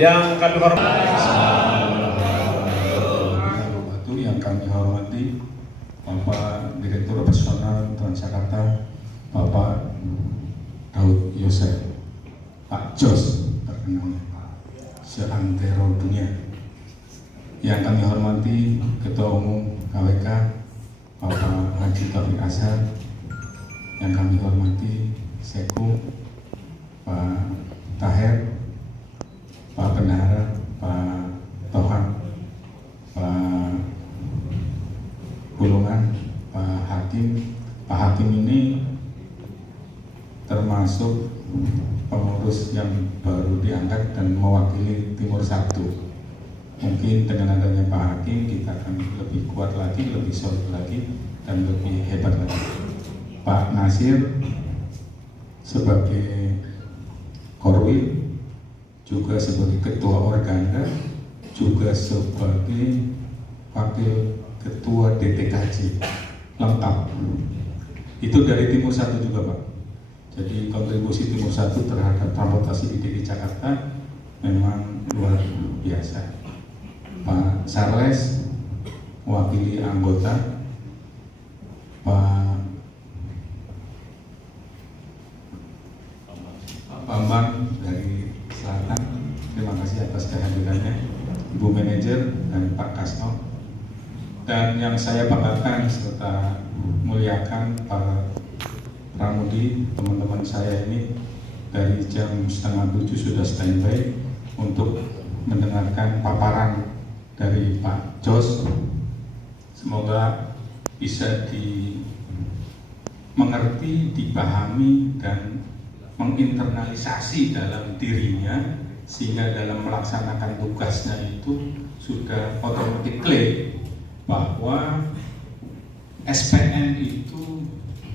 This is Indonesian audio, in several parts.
Yang kami hormati, yang kami hormati Bapak Direktur Operasional Transjakarta, Bapak Daud Yosef, Pak Jos terkenal seantero dunia. Yang kami hormati Ketua Umum KWK Bapak Haji Taufik Azhar. Yang kami hormati Seku Pak Taher, Pak Bendahara, Pak Tohan, Pak Bulungan, Pak Hakim. Pak Hakim ini termasuk pengurus yang baru diangkat dan mewakili Timur 1. Mungkin dengan adanya Pak Hakim kita akan lebih kuat lagi, lebih solid lagi, dan lebih hebat lagi. Pak Nasir sebagai Korwil, juga sebagai Ketua Organda, juga sebagai Wakil Ketua DTKJ, lengkap. Itu dari Timur 1 juga Pak. Jadi kontribusi Timur 1 terhadap transportasi di DKI Jakarta memang luar biasa. Pak Sarles mewakili anggota, Pak Bambang dari Selatan, terima kasih atas kehadirannya, Ibu Manajer dan Pak Kasno. Dan yang saya banggakan serta muliakan para pramudi, teman-teman saya ini dari jam 6:30 sudah standby untuk mendengarkan paparan dari Pak Jos. Semoga bisa dimengerti, dipahami, dan menginternalisasi dalam dirinya, sehingga dalam melaksanakan tugasnya itu sudah otomatis bahwa SPN itu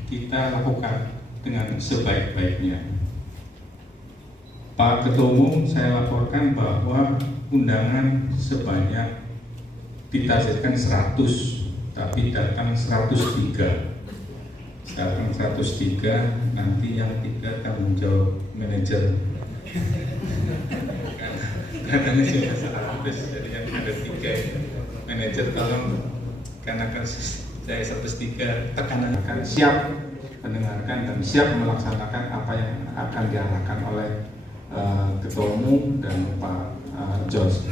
kita lakukan dengan sebaik-baiknya. Pak Ketua Umum, saya laporkan bahwa undangan sebanyak ditargetkan 100, tapi datang 103. Datang 103, nanti yang 3 tanggung jawab manajer. Karena sudah 100, jadi yang ada 3 manajer tolong, karena kan saya 103, tekanan akan siap mendengarkan dan siap melaksanakan apa yang akan diarahkan oleh Ketua Umum dan Pak Jos.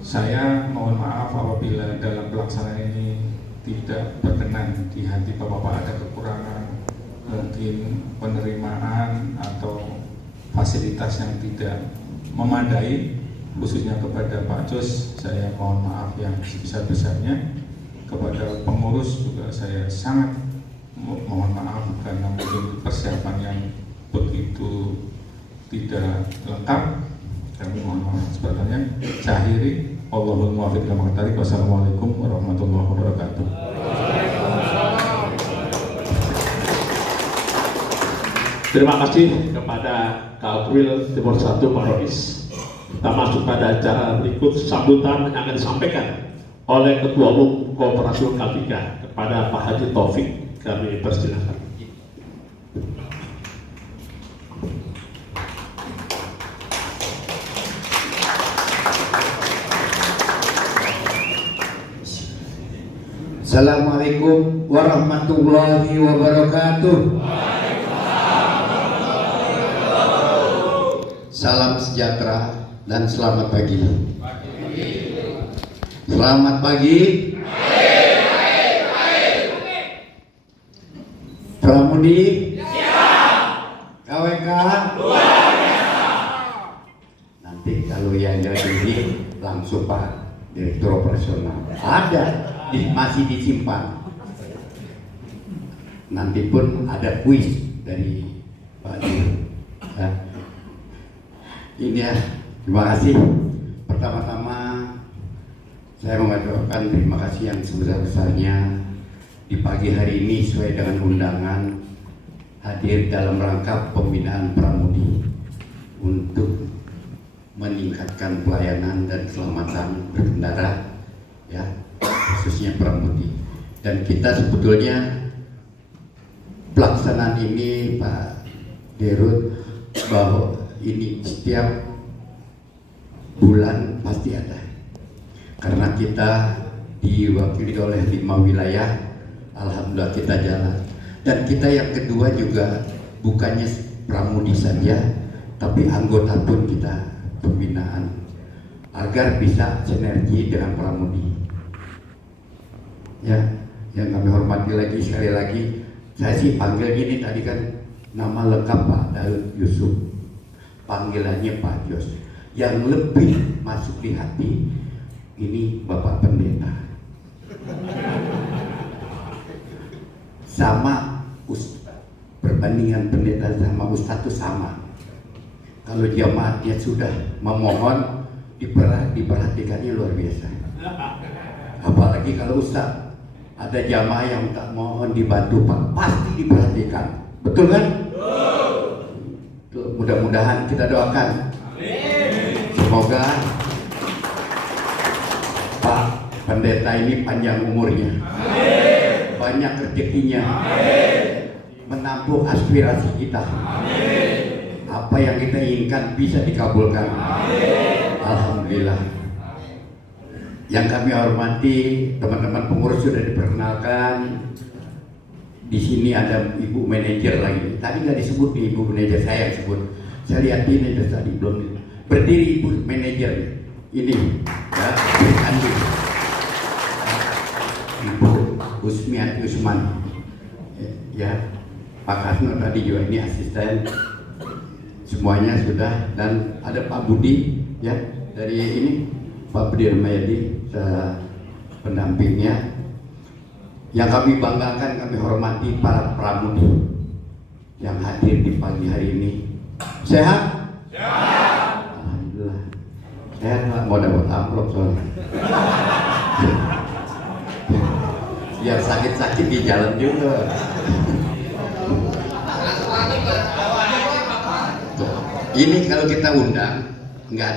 Saya mohon maaf apabila dalam pelaksanaan ini tidak berkenan di hati Bapak-Bapak ada kekurangan, mungkin penerimaan atau fasilitas yang tidak memadai, khususnya kepada Pak Jos. Saya mohon maaf yang sebesar-besarnya. Kepada pengurus juga saya sangat mohon maaf karena mungkin persiapan yang begitu tidak lengkap. Kami mohon maaf sebetulnya. Saya akhiri. Allahumma muwaffiq ila maqtarik. Wassalamualaikum warahmatullahi wabarakatuh. Terima kasih kepada Kapolri Timur 1 Pak Rois. Kita masuk pada acara berikut, sambutan yang akan disampaikan oleh Ketua Umum Kooperatif KPK kepada Pak Haji Taufik. Kami persilakan. Assalamualaikum warahmatullahi wabarakatuh. Salam sejahtera dan selamat pagi. Selamat pagi. Pramudi, KWK, nanti kalau yang jadi ini langsung Pak Direktur Operasional ada. Masih disimpan. Nanti pun ada kuis dari Pak Dir. Ya. Ini ya, terima kasih. Pertama-tama saya mengucapkan terima kasih yang sebesar-besarnya di pagi hari ini sesuai dengan undangan hadir dalam rangka pembinaan pramudi untuk meningkatkan pelayanan dan keselamatan berkendara, ya, khususnya pramudi. Dan kita sebetulnya pelaksanaan ini Pak Dirut bahwa ini setiap bulan pasti ada. Karena kita diwakili oleh 5 wilayah, alhamdulillah kita jalan. Dan kita yang kedua juga bukannya pramudi saja, tapi anggota pun kita pembinaan agar bisa sinergi dengan pramudi. Ya, yang kami hormati lagi sekali lagi, saya sih panggil gini tadi kan nama lengkap Pak Daud Yusuf, panggilannya Pak Jos. Yang lebih masuk di hati ini Bapak Pendeta. Sama perbandingan pendeta sama ustadz itu sama. Kalau jamaatnya sudah memohon, diperhatikannya luar biasa. Apalagi kalau ustadz, ada jamaah yang tak mohon dibantu Pak, pasti diperhatikan. Betul kan? Mudah-mudahan kita doakan. Semoga Pak Pendeta ini panjang umurnya, banyak rezekinya, menampung aspirasi kita. Apa yang kita inginkan bisa dikabulkan. Alhamdulillah. Yang kami hormati, teman-teman pengurus sudah diperkenalkan. Di sini ada ibu manajer lagi. Tadi nggak disebut nih ibu manajer, saya yang sebut. Saya lihat ini tadi belum. Berdiri ibu manajer ini, ya, Andi, Ibu Usmiati Usman, ya, Pak Kasno tadi juga ini asisten. Semuanya sudah, dan ada Pak Budi, ya, dari ini Pak Budi Ramayadi, pendampingnya. Yang kami banggakan, kami hormati para pramudi yang hadir di pagi hari ini. Sehat? Sehat. Alhamdulillah. Sehat Pak, mau dapat amplop soalnya. Biar sakit-sakit di jalan juga. Ini kalau kita undang, nggak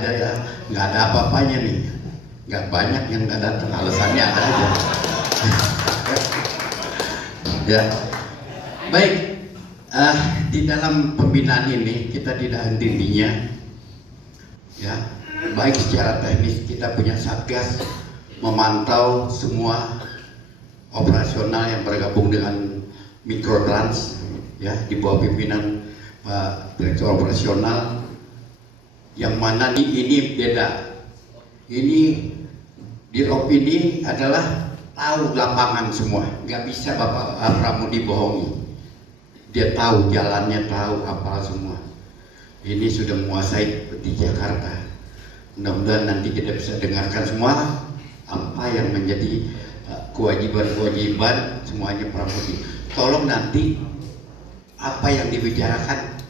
ada apa-apanya nih. Nggak banyak yang nggak datang, alasannya ada aja. Ya, baik. Di dalam pembinaan ini kita tidak henti-hentinya, ya. Baik secara teknis kita punya satgas memantau semua operasional yang bergabung dengan Mikrotrans, ya, di bawah pimpinan Pak Direktur Operasional. Yang mana ini beda. Ini Dirop ini adalah tahu lapangan semua, nggak bisa Bapak Pramudi bohongi. Dia tahu jalannya, tahu apa semua. Ini sudah menguasai di Jakarta. Mudah-mudahan nanti kita bisa dengarkan semua apa yang menjadi kewajiban-kewajiban semuanya Pramudi. Tolong nanti apa yang dibicarakan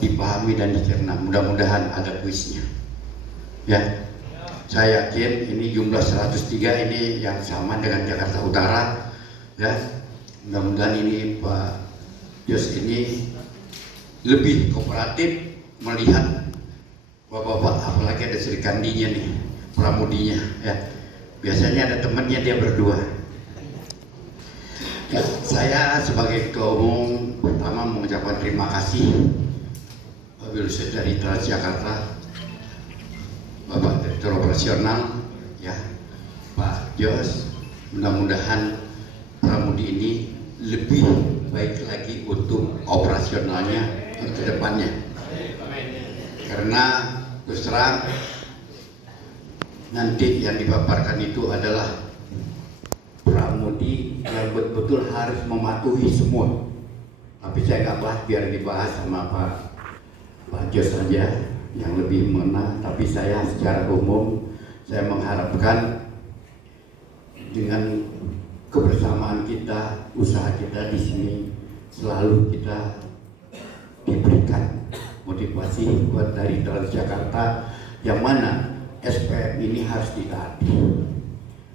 dipahami dan dicerna. Mudah-mudahan ada kuisnya. Ya. Saya yakin ini jumlah 103 ini yang sama dengan Jakarta Utara, ya. Mudah-mudahan ini Pak Jos ini lebih kooperatif melihat bapak-bapak, apalagi ada Sri Kandinya nih, pramudinya, ya. Biasanya ada temannya dia berdua. Ya, saya sebagai ketua umum pertama mengucapkan terima kasih Wabil dari Transjakarta, Bapak Direktur Operasional, ya, Pak Jos. Mudah-mudahan Pramudi ini lebih baik lagi untuk operasionalnya ke depannya. Karena terus terang nanti yang dipaparkan itu adalah Pramudi yang betul-betul harus mematuhi semua. Tapi saya nggak bahas, biar dibahas sama Pak Jos saja yang lebih mengenal. Tapi saya secara umum saya mengharapkan dengan kebersamaan kita, usaha kita di sini selalu kita diberikan motivasi buat dari Transjakarta, yang mana SPM ini harus ditaati.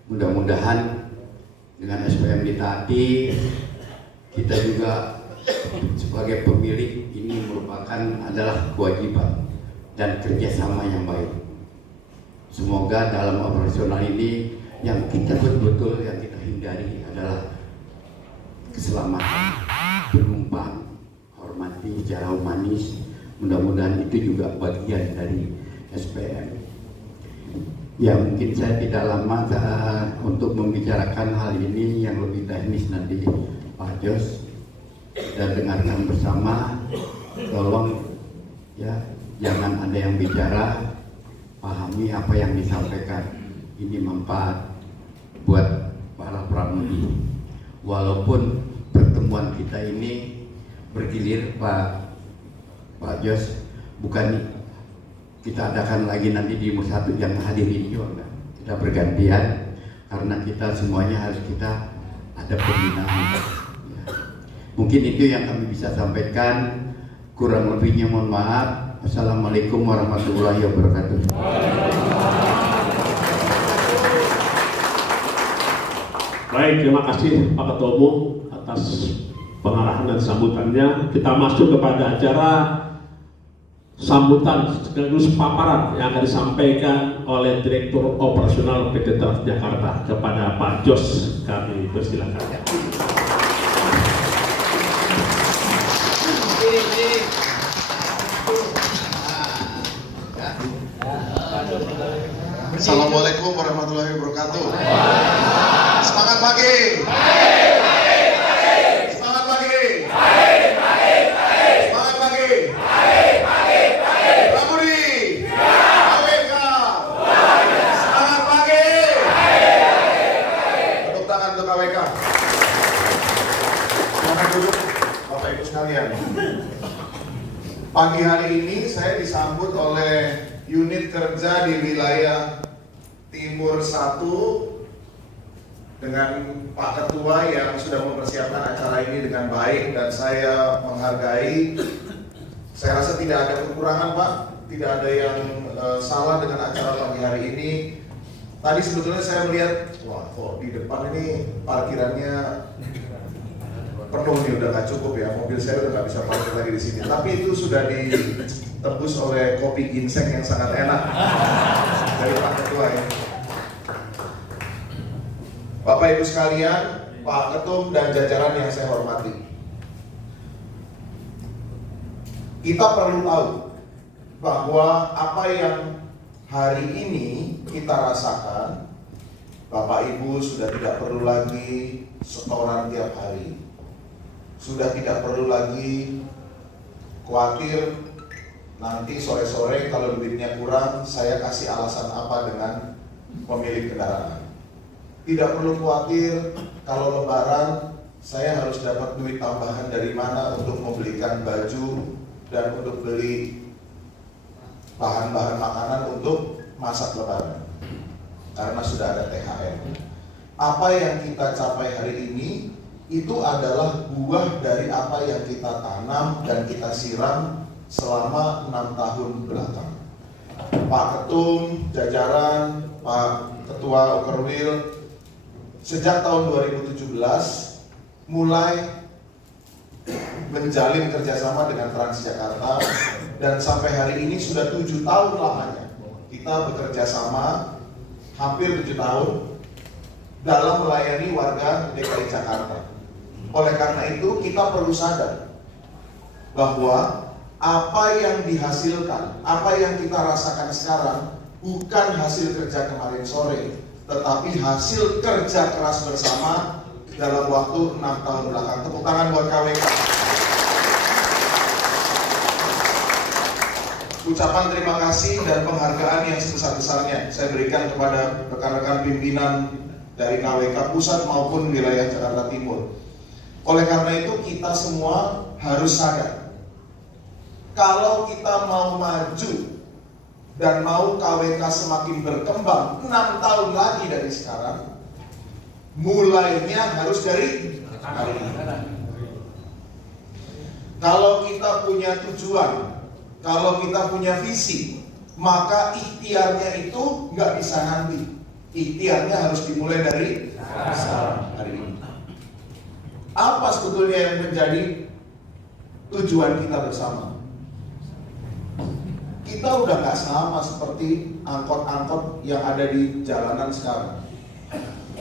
Mudah-mudahan dengan SPM ditaati, kita juga sebagai pemilik ini merupakan adalah kewajiban dan kerjasama yang baik. Semoga dalam operasional ini yang kita betul-betul yang kita hindari adalah keselamatan penumpang, hormati secara humanis, Mudah-mudahan itu juga bagian dari SPM. Ya mungkin saya tidak lama untuk membicarakan hal ini yang lebih teknis nanti Pak Jos, dan dengarkan bersama. Tolong ya jangan ada yang bicara, pahami apa yang disampaikan. Ini manfaat buat para pramudi. Walaupun pertemuan kita ini bergilir Pak Jos, bukan kita adakan lagi nanti di satu yang hadir ini juga, kita bergantian karena kita semuanya harus kita ada pembinaan. Ya. Mungkin itu yang kami bisa sampaikan, kurang lebihnya mohon maaf. Assalamualaikum warahmatullahi wabarakatuh. Baik, terima kasih Pak Ketua Umum atas pengarahan dan sambutannya. Kita masuk kepada acara sambutan sekaligus paparan yang akan disampaikan oleh Direktur Operasional PT Transjakarta. Kepada Pak Jos kami persilakan. Assalamualaikum warahmatullahi wabarakatuh. Semangat pagi. Semangat pagi. Semangat pagi. Pramudi. KWK. Semangat pagi. Tepuk tangan untuk KWK. Silakan duduk, Bapak Ibu sekalian. Pagi hari ini saya disambut oleh unit kerja di wilayah Timur 1 dengan Pak Ketua yang sudah mempersiapkan acara ini dengan baik, dan saya menghargai. Saya rasa tidak ada kekurangan Pak, tidak ada yang salah dengan acara pagi hari ini. Tadi sebetulnya saya melihat, wah kok di depan ini parkirannya penuh nih, udah nggak cukup ya, mobil saya udah nggak bisa parkir lagi di sini. Tapi itu sudah ditebus oleh kopi ginseng yang sangat enak dari Pak Ketua ya. Bapak Ibu sekalian, Pak Ketum dan jajaran yang saya hormati, kita perlu tahu bahwa apa yang hari ini kita rasakan, Bapak Ibu sudah tidak perlu lagi setoran tiap hari, sudah tidak perlu lagi khawatir nanti sore-sore kalau duitnya kurang saya kasih alasan apa dengan pemilik kendaraan. Tidak perlu khawatir kalau lebaran saya harus dapat duit tambahan dari mana untuk membelikan baju dan untuk beli bahan-bahan makanan untuk masak lebaran, karena sudah ada THR. Apa yang kita capai hari ini itu adalah buah dari apa yang kita tanam dan kita siram selama 6 tahun belakang. Pak Ketum, jajaran, Pak Ketua Okerwil, sejak tahun 2017 mulai menjalin kerjasama dengan Transjakarta, dan sampai hari ini sudah 7 tahun lamanya kita bekerja sama, hampir 7 tahun dalam melayani warga DKI Jakarta. Oleh karena itu kita perlu sadar bahwa apa yang dihasilkan, apa yang kita rasakan sekarang bukan hasil kerja kemarin sore, tetapi hasil kerja keras bersama dalam waktu 6 tahun belakang. Tepuk tangan buat KWK. Ucapan terima kasih dan penghargaan yang sebesar-besarnya saya berikan kepada rekan-rekan pimpinan dari KWK pusat maupun wilayah Jakarta Timur. Oleh karena itu kita semua harus sadar, kalau kita mau maju dan mau KWK semakin berkembang 6 tahun lagi dari sekarang, mulainya harus dari hari ini. Kalau kita punya tujuan, kalau kita punya visi, maka ikhtiarnya itu nggak bisa nanti. Ikhtiarnya harus dimulai dari sekarang, hari ini. Apa sebetulnya yang menjadi tujuan kita bersama? Kita udah nggak sama seperti angkot-angkot yang ada di jalanan sekarang.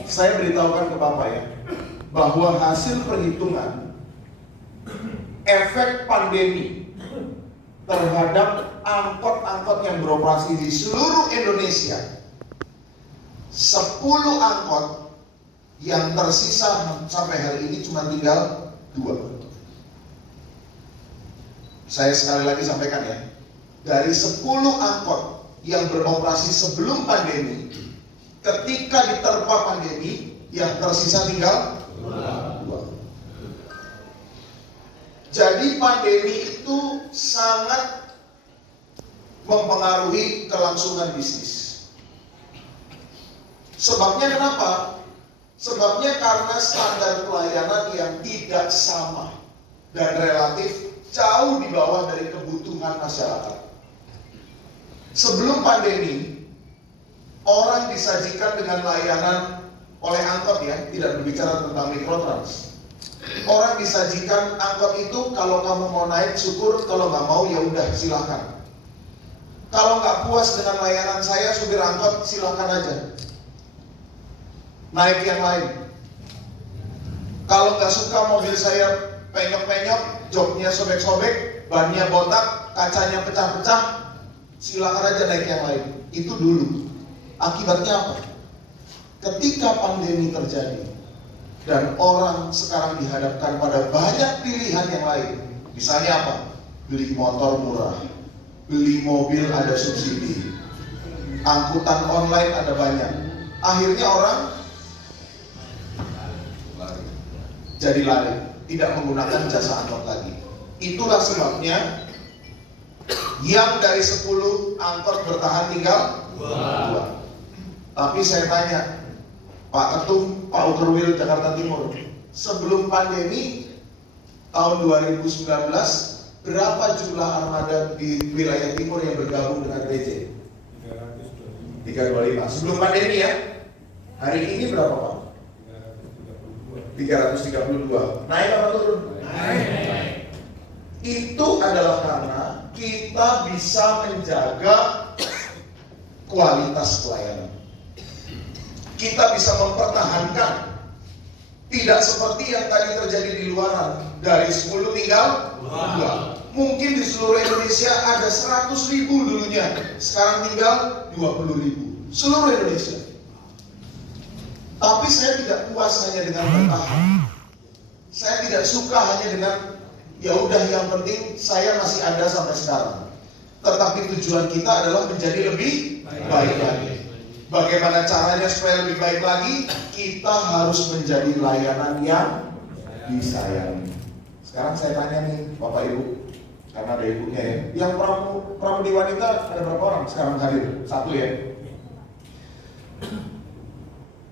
Saya beritahukan ke Bapak ya, bahwa hasil perhitungan efek pandemi terhadap angkot-angkot yang beroperasi di seluruh Indonesia. 10 angkot yang tersisa sampai hari ini cuma tinggal 2. Saya sekali lagi sampaikan ya, dari 10 angkot yang beroperasi sebelum pandemi, ketika diterpa pandemi, yang tersisa tinggal 2. Jadi pandemi itu sangat mempengaruhi kelangsungan bisnis. Sebabnya kenapa? Sebabnya karena standar pelayanan yang tidak sama dan relatif jauh di bawah dari kebutuhan masyarakat. Sebelum pandemi, orang disajikan dengan layanan oleh angkot ya, tidak berbicara tentang mikrotrans. Orang disajikan angkot itu, kalau kamu mau naik syukur, kalau nggak mau ya udah silahkan. Kalau nggak puas dengan layanan saya supir angkot, silahkan aja naik yang lain. Kalau nggak suka mobil saya penyok-penyok, joknya sobek-sobek, bannya botak, kacanya pecah-pecah, silakan aja naik yang lain. Itu dulu. Akibatnya apa? Ketika pandemi terjadi dan orang sekarang dihadapkan pada banyak pilihan yang lain, misalnya apa? Beli motor murah, beli mobil ada subsidi, angkutan online ada banyak. Akhirnya orang jadi lari, tidak menggunakan jasa angkot lagi. Itulah sebabnya yang dari 10 angkot bertahan tinggal 2. Tapi saya tanya, Pak Ketum, Pak Ukerwil Jakarta Timur, sebelum pandemi tahun 2019, berapa jumlah armada di wilayah timur yang bergabung dengan PJ? 325. Sebelum pandemi ya. Hari ini berapa Pak? 332. Naik apa turun? Naik. Itu adalah karena kita bisa menjaga kualitas pelayanan. Kita bisa mempertahankan, tidak seperti yang tadi terjadi di luaran, dari 10 tinggal 2. Mungkin di seluruh Indonesia ada 100.000 dulunya, sekarang tinggal 20.000 seluruh Indonesia. Tapi saya tidak puas hanya dengan bertahan. Saya tidak suka hanya dengan ya udah yang penting saya masih ada sampai sekarang. Tetapi tujuan kita adalah menjadi lebih baik lagi. Bagaimana caranya supaya lebih baik lagi? Kita harus menjadi layanan yang disayangi. Sekarang saya tanya nih Bapak Ibu, karena ada ibunya ya. Yang pramudi wanita ada berapa orang sekarang hadir? 1 ya.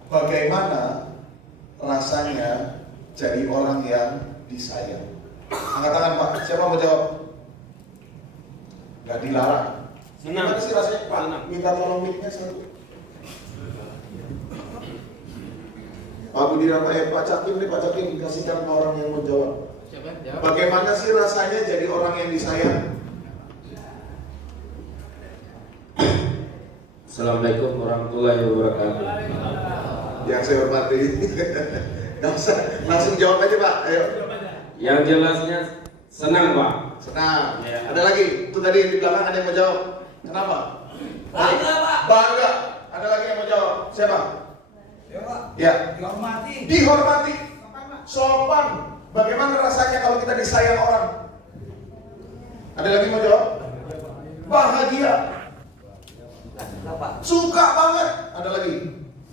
Bagaimana rasanya jadi orang yang disayang? Angkat tangan Pak, siapa mau jawab? Gak dilarang. Gimana sih rasanya Pak? Minta tolong mic-nya 1. Pak Budi Pak Cakim nih, Pak Cakim kasihkan ke orang yang mau jawab. Bagaimana sih rasanya jadi orang yang disayang? Assalamualaikum warahmatullahi wabarakatuh. Yang saya hormati. Gak usah, langsung jawab aja Pak. Ayo. Yang jelasnya senang Pak. Senang. Ya. Ada lagi? Itu tadi di belakang ada yang mau jawab. Kenapa? Bangga Pak. Bangga. Ada lagi yang mau jawab. Siapa? Ya Pak. Ya. Dihormati. Dihormati. Sopan. Bagaimana rasanya kalau kita disayang orang? Ada lagi mau jawab? Bahagia. Suka banget. Ada lagi?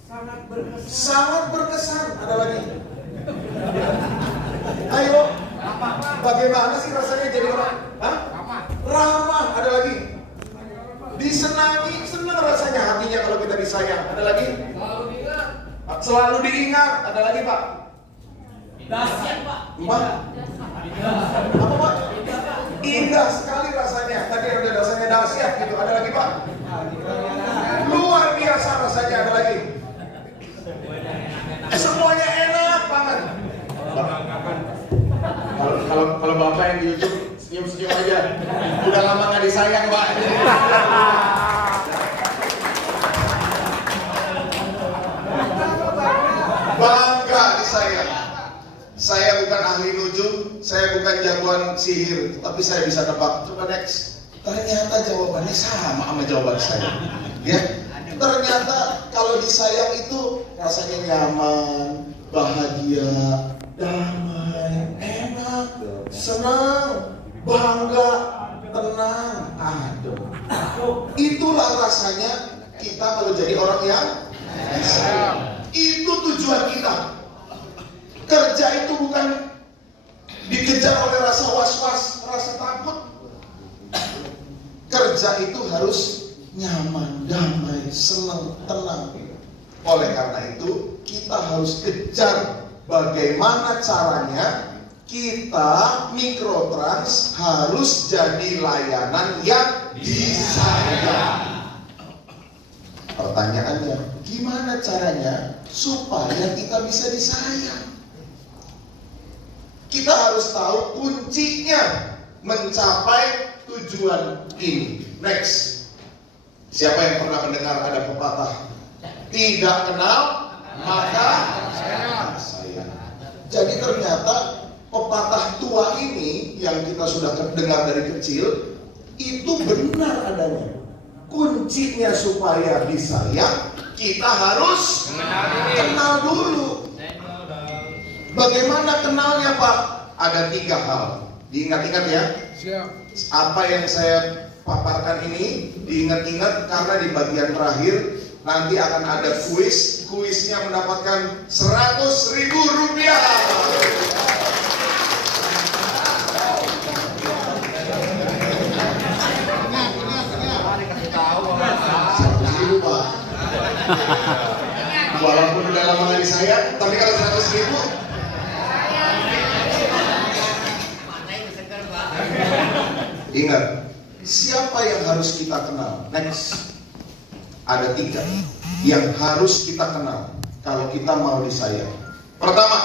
Sangat berkesan. Sangat berkesan. Ada lagi? Ayo. Bagaimana sih rasanya jadi orang? Hah? Ramah. Ada lagi? Disenangi. Senang rasanya hatinya kalau kita disayang. Ada lagi? Selalu diingat. Ada lagi Pak? Dahsyat Pak. Pak? Apa Pak? Indah sekali rasanya. Tadi ada rasanya dahsyat gitu. Ada lagi Pak? Luar biasa rasanya. Ada lagi? Semuanya enak banget. Kalau Bapak yang di YouTube senyum-senyum aja. Udah lama nggak disayang Pak. Bangga disayang. Saya bukan ahli nujum, saya bukan jagoan sihir, tapi saya bisa nebak. Coba next. Ternyata jawabannya sama jawaban saya. Ya, ternyata kalau disayang itu rasanya nyaman, bahagia, damai, enak, senang, bangga, tenang, adem. Itulah rasanya kita kalau jadi orang yang disayang. Itu tujuan kita. Kerja itu bukan dikejar oleh rasa was-was, rasa takut. Kerja itu harus nyaman, damai, senang, tenang. Oleh karena itu, kita harus kejar bagaimana caranya kita Mikrotrans harus jadi layanan yang disayang. Pertanyaannya, gimana caranya supaya kita bisa disayang? Kita harus tahu kuncinya mencapai tujuan ini. Next. Siapa yang pernah mendengar ada pepatah? Tidak kenal maka sayang. Jadi ternyata pepatah tua ini yang kita sudah dengar dari kecil itu benar adanya. Kuncinya supaya disayang, kita harus kenal dulu. Bagaimana kenalnya, Pak? Ada 3 hal. Diingat-ingat ya. Apa yang saya paparkan ini diingat-ingat karena di bagian terakhir nanti akan ada kuis. Kuisnya mendapatkan Rp100.000. Pak. Walaupun udah lama dari saya, tapi kalau 100.000 ingat, siapa yang harus kita kenal? Next. Ada 3 yang harus kita kenal kalau kita mau disayang. Pertama,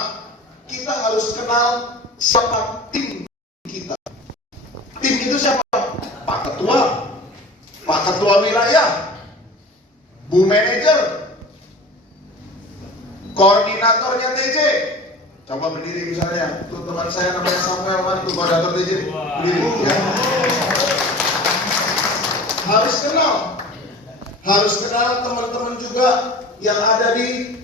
kita harus kenal siapa tim kita. Tim itu siapa? Pak Ketua, Pak Ketua Wilayah, Bu Manajer, koordinatornya TJ. Coba berdiri misalnya, tuh teman saya namanya Samuel, tuh koordinator TJ. Berdiri ya. Harus kenal teman-teman juga yang ada di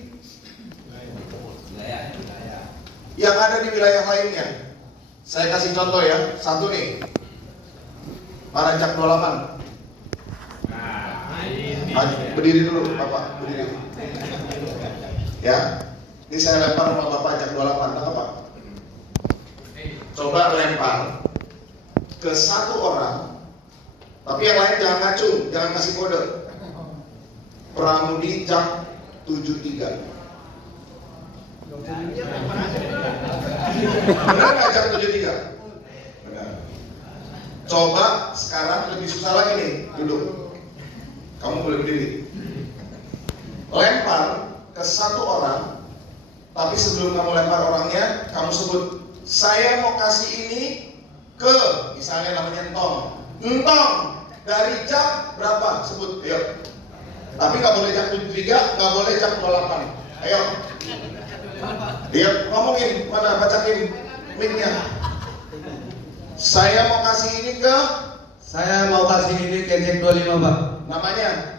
wilayah lainnya. Saya kasih contoh ya, satu nih, Parancak 28. Berdiri dulu, Bapak, berdiri. Ya, ini saya lempar sama Bapak Jack 28, tangkap Pak. Coba lempar ke 1 orang, tapi yang lain jangan ngacung, jangan kasih kode. Pramudi Jack 73. Benar nggak Jack 73? Benar. Coba sekarang lebih susah lagi nih, duduk. Kamu boleh berdiri. Lempar ke 1 orang, tapi sebelum kamu lempar orangnya, kamu sebut, saya mau kasih ini ke, misalnya namanya Entong, dari jam berapa? Sebut, ayo. Tapi nggak boleh jam 73, nggak boleh jam 28. Ayo. Dia ngomongin, mana bacain mic-nya. Saya mau kasih ini ke Jack 25, Pak. Namanya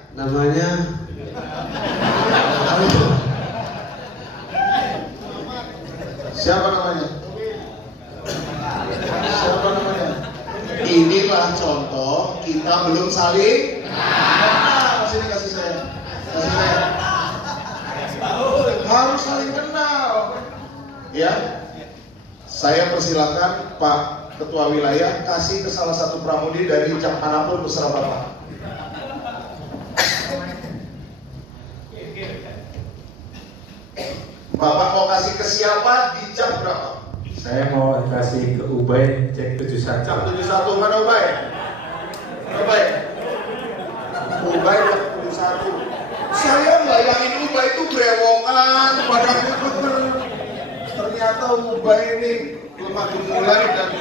siapa namanya? Inilah contoh kita belum saling kenal. Sini kasih saya. Harus saling kenal. Ya. Saya persilakan Pak Ketua Wilayah kasih ke salah satu pramudi dari jam manapun terserah Bapak. Bapak mau kasih ke siapa di jam berapa? Saya mau kasih ke Ubay cek 71. Jam 71, mana Ubay? Ubay jam 71. Saya bayangin Ubay itu brewokan, badan bener. Ternyata Ubay ini lemah gemulan dan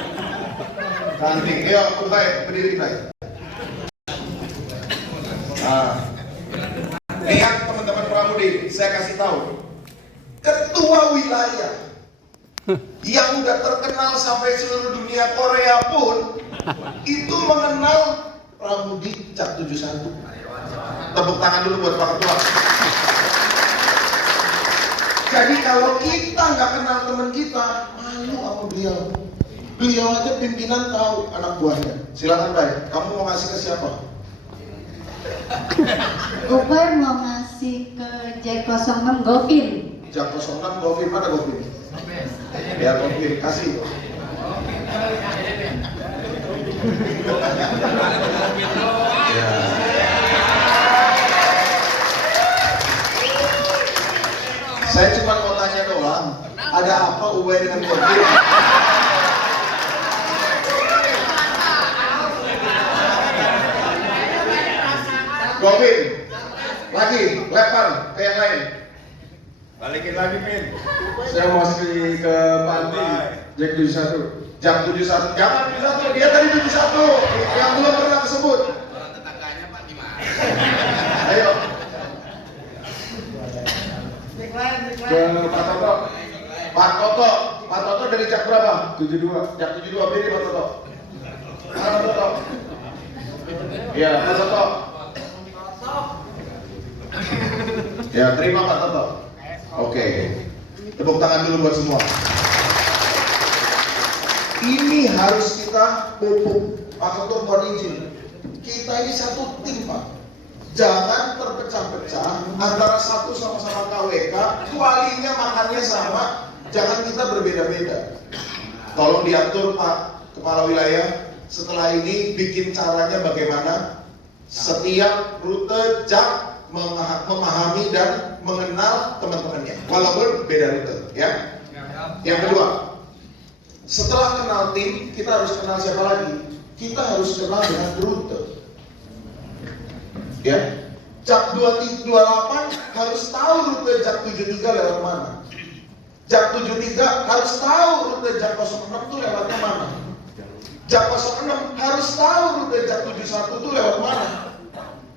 cantik. Ya Ubay, berdiri Ubay. Nah, lihat teman-teman pramudi, saya kasih tahu. Ketua wilayah yang udah terkenal sampai seluruh dunia Korea pun Itu mengenal Pramudi Jak 71. Tepuk tangan dulu buat Pak Ketua. Jadi kalau kita nggak kenal teman kita, malu sama beliau. Beliau aja pimpinan tahu anak buahnya. Silakan Bay, kamu mau ngasih ke siapa? Uber mau ngasih ke J06 Govin. Jak 06 Govin, mana Govin? Ya Govin, kasih. Ya. Saya cuma mau tanya doang, ada apa Ubay dengan Govin? Govin, lagi, lempar ke yang lain. Balikin lagi, Min. Saya mau kasih ke Pak Andi, Jak 71. Jak 71, jangan 71, dia tadi 71, yang belum pernah disebut. Tetangganya Pak gimana? Ayo. Ke Pak Toto. Pak Toto dari Jak berapa? 72. Jak 72, beri Pak Toto. Pak Toto. Iya, Pak Toto. Ya, terima Pak Toto. Oke. Tepuk tangan dulu buat semua. Ini harus kita pupuk. Pak Toto mohon izin. Kita ini satu tim, Pak. Jangan terpecah-pecah antara satu sama-sama KWK, kualinya makannya sama, jangan kita berbeda-beda. Tolong diatur Pak Kepala Wilayah, setelah ini bikin caranya bagaimana setiap rute Jak memahami dan mengenal teman-temannya, walaupun beda rute, ya. Yang kedua, setelah kenal tim, kita harus kenal siapa lagi? Kita harus kenal dengan rute. Ya, Jak 28 harus tahu rute Jak 73 lewat mana. Jak 73 harus tahu rute Jak 06 itu lewatnya mana. Jak 06 harus tahu rute Jak 71 itu lewat mana.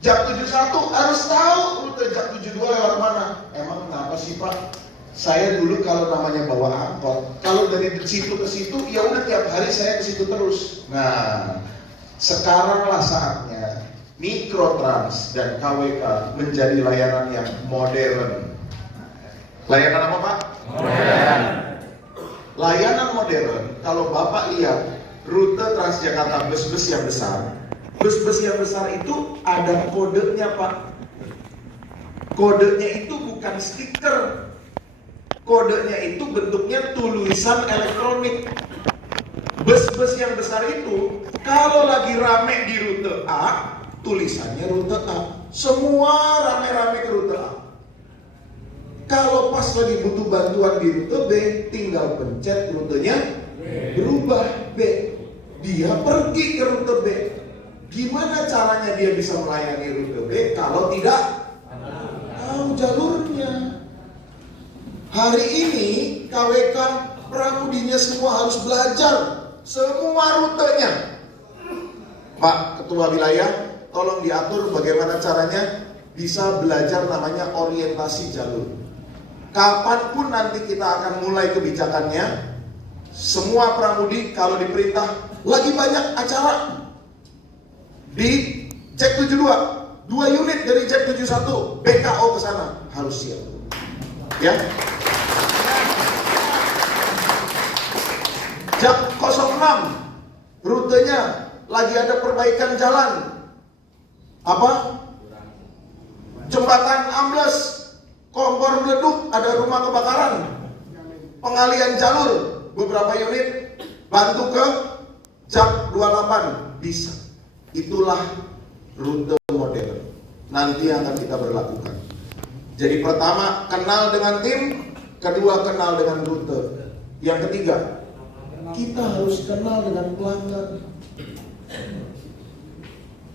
Jak 71 harus tahu rute Jak 72 lewat mana. Emang kenapa sih Pak? Saya dulu kalau namanya bawa angkot, kalau dari situ ke situ, ya udah tiap hari saya ke situ terus. Nah, sekaranglah saatnya Mikrotrans dan KWK menjadi layanan yang modern. Layanan apa Pak? Modern. Layanan modern, kalau Bapak lihat rute Transjakarta bus-bus yang besar itu ada kodenya Pak. Kodenya itu bukan stiker. Kodenya itu bentuknya tulisan elektronik. Bus-bus yang besar itu kalau lagi rame di rute A, tulisannya rute A. Semua rame-rame ke rute A. Kalau pas lagi butuh bantuan di rute B, tinggal pencet rutenya berubah B. Dia pergi ke rute B. Gimana caranya dia bisa melayani rute B kalau tidak tahu jalurnya? Hari ini KWK Pramudinya semua harus belajar semua rutenya. Pak Ketua Wilayah, tolong diatur bagaimana caranya bisa belajar namanya orientasi jalur. Kapanpun nanti kita akan mulai kebijakannya, semua Pramudi kalau diperintah lagi banyak acara di Jak 72, 2 unit dari Jak 71 BKO ke sana harus siap. Ya. Jak 06 rutenya lagi ada perbaikan jalan. Apa? Jembatan ambles, kompor meleduk, ada rumah kebakaran. Pengalian jalur beberapa unit bantu ke Jak 28 bisa. Itulah rute modern. Nanti akan kita berlakukan. Jadi pertama kenal dengan tim, kedua kenal dengan rute. Yang ketiga, kita harus kenal dengan pelanggan.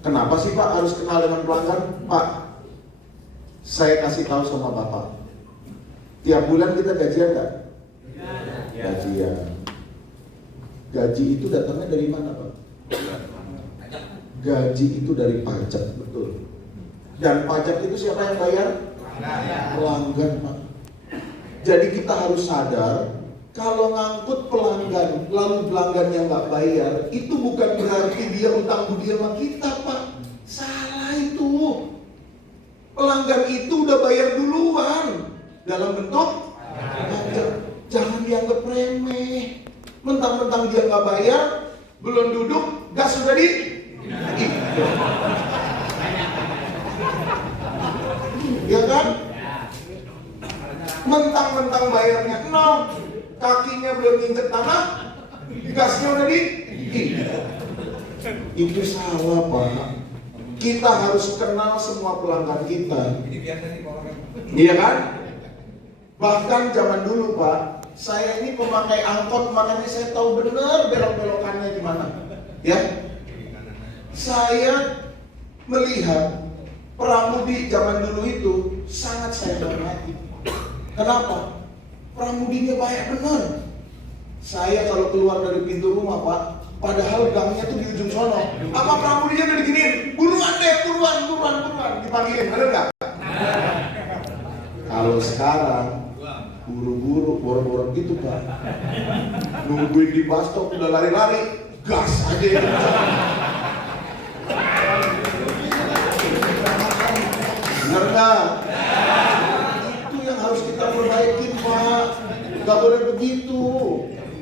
Kenapa sih Pak harus kenal dengan pelanggan? Pak, saya kasih tahu sama Bapak. Tiap bulan kita gajian nggak? Gajian. Gaji itu datangnya dari mana Pak? Gaji itu dari pajak, betul. Dan pajak itu siapa yang bayar? Pelanggan Pak. Jadi kita harus sadar Kalau ngangkut pelanggan, lalu pelanggannya nggak bayar, itu bukan berarti dia utang budi sama kita, Pak. Salah itu. Pelanggan itu udah bayar duluan dalam bentuk pajak. Jangan dianggap remeh. Mentang-mentang dia nggak bayar, belum duduk, gas sudah di. Ya kan? Mentang-mentang bayarnya 0, kakinya belum nginjek tanah, gasnya udah di. Itu salah, Pak. Kita harus kenal semua pelanggan kita. Iya kan? Bahkan zaman dulu, Pak, saya ini pemakai angkot, makanya saya tahu benar belok-belokannya gimana. Ya? Saya melihat pramudi zaman dulu itu sangat saya hormati. Kenapa? Pramudinya baik benar. Saya kalau keluar dari pintu rumah, Pak, padahal gangnya tuh di ujung sono. Apa pramudinya udah diginiin? Buruan deh, buruan. Dipanggilin, bener nggak? Kalau sekarang buru-buru, boro-boro gitu, Pak. Nungguin di bus stop udah lari-lari, gas aja. Bener nggak? Itu yang harus kita perbaikin, Pak. Gak boleh begitu.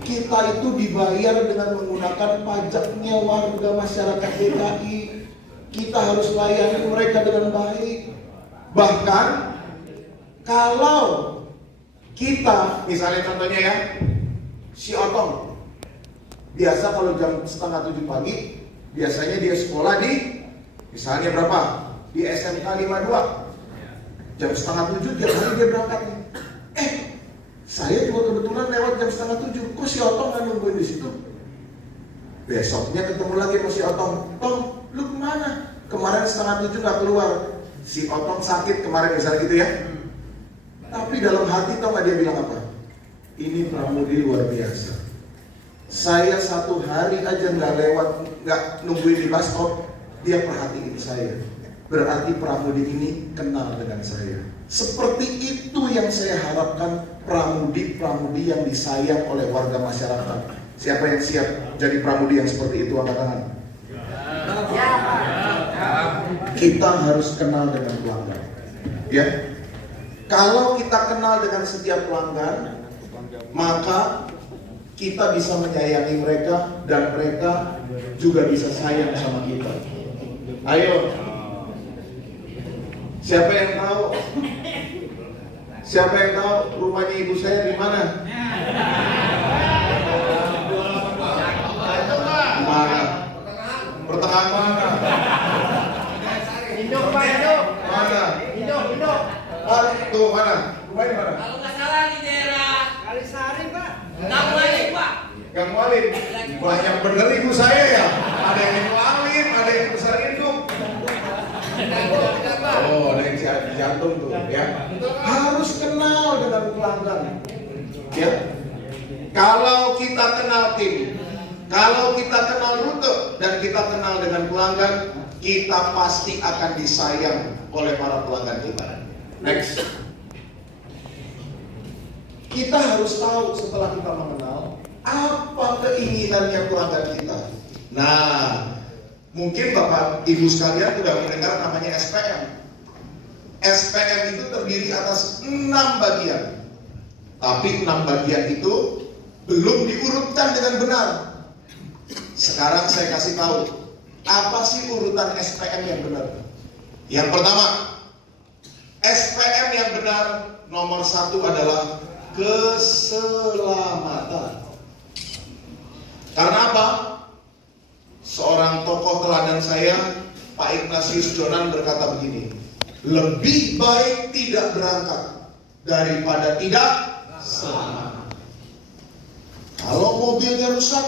Kita itu dibayar dengan menggunakan pajaknya warga masyarakat DKI. Kita harus layani mereka dengan baik. Bahkan kalau kita, misalnya contohnya ya, si Otong biasa kalau jam 6:30 pagi, biasanya dia sekolah di, misalnya berapa? Di SMK 52. Jam 6:30 tiap hari dia berangkat. Saya juga kebetulan lewat jam 6:30. Kok si Otong nggak nungguin di situ? Besoknya ketemu lagi sama si Otong. Tong, lu kemana? Kemarin 6:30 nggak keluar. Si Otong sakit kemarin, misalnya gitu ya. Tapi dalam hati tau nggak dia bilang apa? Ini pramudi luar biasa. Saya satu hari aja nggak nungguin di bus stop, dia perhatiin saya. Berarti pramudi ini kenal dengan saya. Seperti itu yang saya harapkan pramudi-pramudi yang disayang oleh warga masyarakat. Siapa yang siap jadi pramudi yang seperti itu? Angkat tangan. Kita harus kenal dengan pelanggan. Ya. Kalau kita kenal dengan setiap pelanggan, maka kita bisa menyayangi mereka dan mereka juga bisa sayang sama kita. Ayo. Siapa yang tahu? Siapa yang tahu rumahnya ibu saya di mana? Mana? Pertengahan mana? Induk, Pak, Induk. Mana? Induk. Tuh mana? Rumahnya mana? Kalau nggak salah di daerah Kalisari, Pak. Gang Walid, Pak. Gang Walid. Banyak bener ibu saya ya. Ada yang di Walid, ada yang besar induk. Oh, ada yang di jantung tuh, ya. Harus kenal dengan pelanggan. Ya. Kalau kita kenal tim, kalau kita kenal rute dan kita kenal dengan pelanggan, kita pasti akan disayang oleh para pelanggan kita. Next. Kita harus tahu setelah kita mengenal apa keinginannya pelanggan kita. Nah, mungkin Bapak Ibu sekalian sudah mendengar namanya SPM. SPM itu terdiri atas 6 bagian. Tapi 6 bagian itu belum diurutkan dengan benar. Sekarang saya kasih tahu, apa sih urutan SPM yang benar? Yang pertama, SPM yang benar nomor 1 adalah keselamatan. Karena apa? Seorang tokoh teladan saya, Pak Ignatius Jonan, berkata begini, lebih baik tidak berangkat daripada tidak selamat. Kalau mobilnya rusak,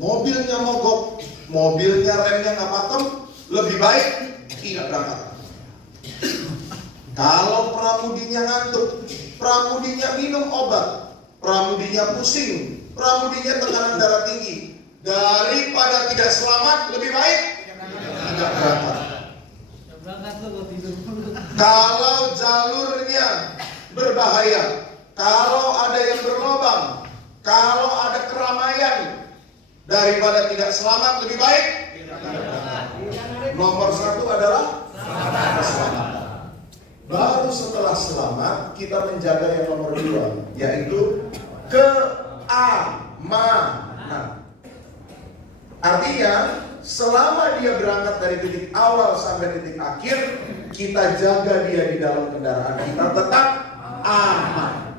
mobilnya mogok, mobilnya remnya nggak pakem, lebih baik tidak berangkat. Kalau pramudinya ngantuk, pramudinya minum obat, pramudinya pusing, pramudinya tekanan darah tinggi, daripada tidak selamat, lebih baik tidak berangkat. Kalau jalurnya berbahaya, kalau ada yang berlobang, Kalau ada keramaian daripada tidak selamat lebih baik. Nomor satu adalah keselamatan. Baru setelah selamat kita menjaga yang nomor dua, yaitu keamanan. Artinya selama dia berangkat dari titik awal sampai titik akhir, kita jaga dia di dalam kendaraan kita tetap aman.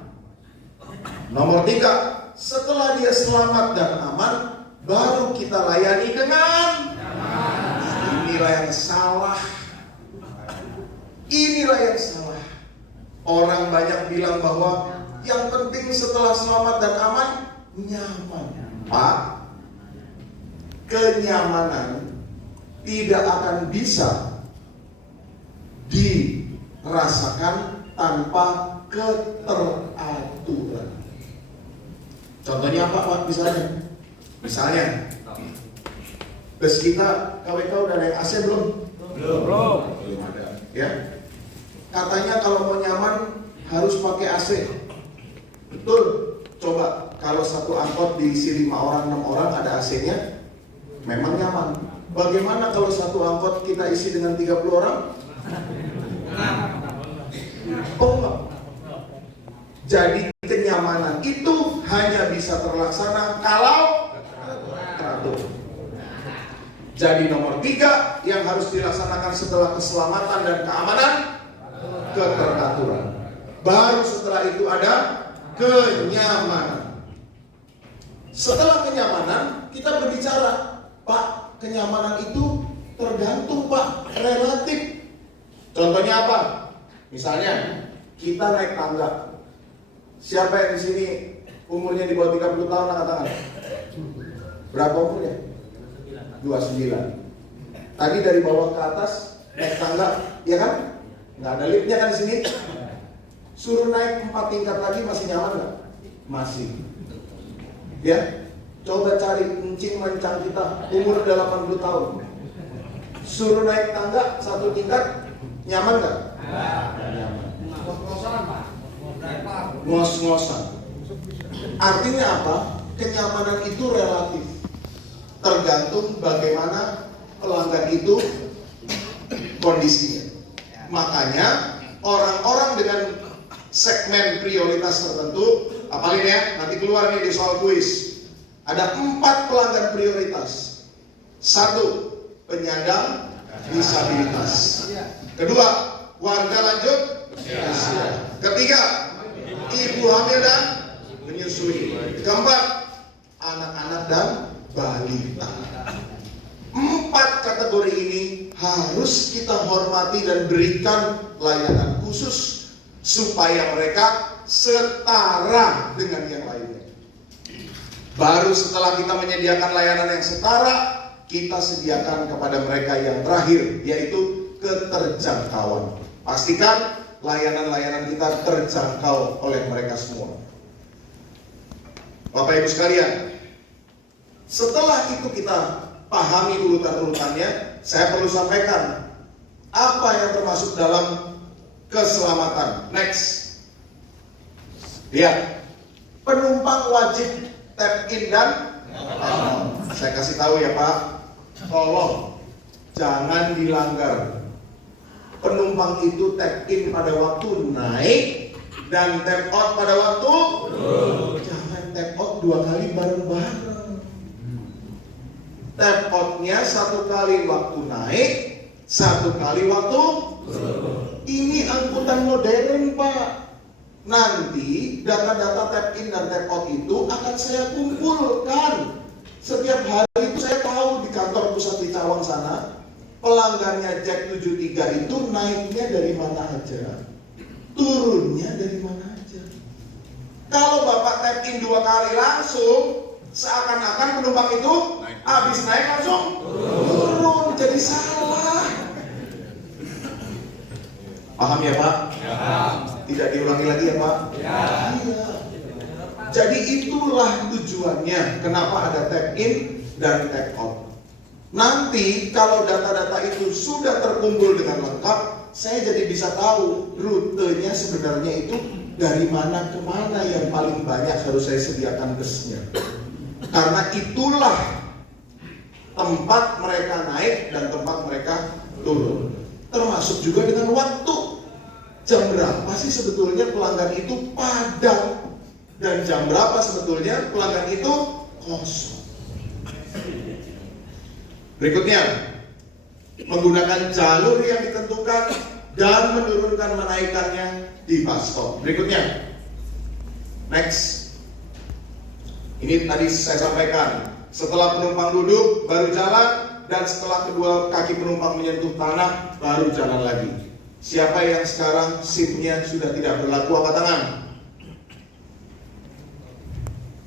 Nomor tiga, setelah dia selamat dan aman, baru kita layani dengan inilah yang salah. Inilah yang salah. Orang banyak bilang bahwa yang penting setelah selamat dan aman, nyaman. Pak, kenyamanan tidak akan bisa dirasakan tanpa keteraturan. Contohnya apa Pak? Misalnya bus kita KWK udah naik AC belum? Belum ada. Ya. Katanya kalau mau nyaman harus pakai AC. Betul. Coba kalau satu angkot diisi 5 orang, 6 orang ada AC-nya, memang nyaman. Bagaimana kalau satu angkot kita isi dengan 30 orang? Enggak. Jadi kenyamanan itu hanya bisa terlaksana kalau teratur. Jadi nomor 3 yang harus dilaksanakan setelah keselamatan dan keamanan, keteraturan. Baru setelah itu ada kenyamanan. Setelah kenyamanan kita berbicara, Pak, kenyamanan itu tergantung Pak, relatif. Contohnya apa? Misalnya kita naik tangga. Siapa yang di sini umurnya di bawah 30 tahun angkat tangan? Berapa umurnya? 29. Tadi dari bawah ke atas naik tangga, ya kan? Nggak ada liftnya kan di sini. Suruh naik 4 tingkat lagi masih nyaman nggak? Masih. Ya, coba cari encing mancang kita umur udah 80 tahun. Suruh naik tangga 1 tingkat, nyaman nggak? Nyaman. Ngos-ngosan. Artinya apa? Kenyamanan itu relatif. Tergantung bagaimana pelanggan itu kondisinya. Makanya orang-orang dengan segmen prioritas tertentu, apalagi ya, nanti keluar nih di soal kuis. Ada 4 pelanggan prioritas. 1, penyandang disabilitas. Kedua, warga lanjut usia. Ketiga, ibu hamil dan menyusui. Keempat, anak-anak dan balita. 4 kategori ini harus kita hormati dan berikan layanan khusus supaya mereka setara dengan yang lainnya. Baru setelah kita menyediakan layanan yang setara, kita sediakan kepada mereka yang terakhir, yaitu keterjangkauan. Pastikan layanan-layanan kita terjangkau oleh mereka semua. Bapak Ibu sekalian, setelah itu kita pahami urutan-urutannya, saya perlu sampaikan apa yang termasuk dalam keselamatan. Next. Lihat, penumpang wajib tap in dan saya kasih tahu ya Pak, tolong jangan dilanggar. Penumpang itu tap in pada waktu naik dan tap out pada waktu jangan tap out 2 kali bareng-bareng. Tap out-nya 1 kali waktu naik, 1 kali waktu. Ini angkutan modern Pak. Nanti data-data tap in dan tap out itu akan saya kumpulkan. Setiap hari itu saya tahu di kantor pusat di Cawang sana, pelanggannya Jack 73 itu naiknya dari mana aja, turunnya dari mana aja. Kalau Bapak tap in 2 kali langsung, seakan-akan penumpang itu habis naik langsung turun, jadi salah. Paham ya Pak? Ya. Tidak diulangi lagi ya Pak? Ya. Iya. Jadi itulah tujuannya kenapa ada tap in dan tap out. Nanti kalau data-data itu sudah terkumpul dengan lengkap, saya jadi bisa tahu rutenya sebenarnya itu dari mana ke mana yang paling banyak harus saya sediakan busnya. Karena itulah tempat mereka naik dan tempat mereka turun. Termasuk juga dengan waktu. Jam berapa sih sebetulnya pelanggan itu padat, dan jam berapa sebetulnya pelanggan itu kosong. Berikutnya, menggunakan jalur yang ditentukan dan menurunkan menaikannya di bus stop. Berikutnya, next. Ini tadi saya sampaikan, setelah penumpang duduk baru jalan, dan setelah kedua kaki penumpang menyentuh tanah baru jalan lagi. Siapa yang sekarang SIM-nya sudah tidak berlaku, angkat tangan.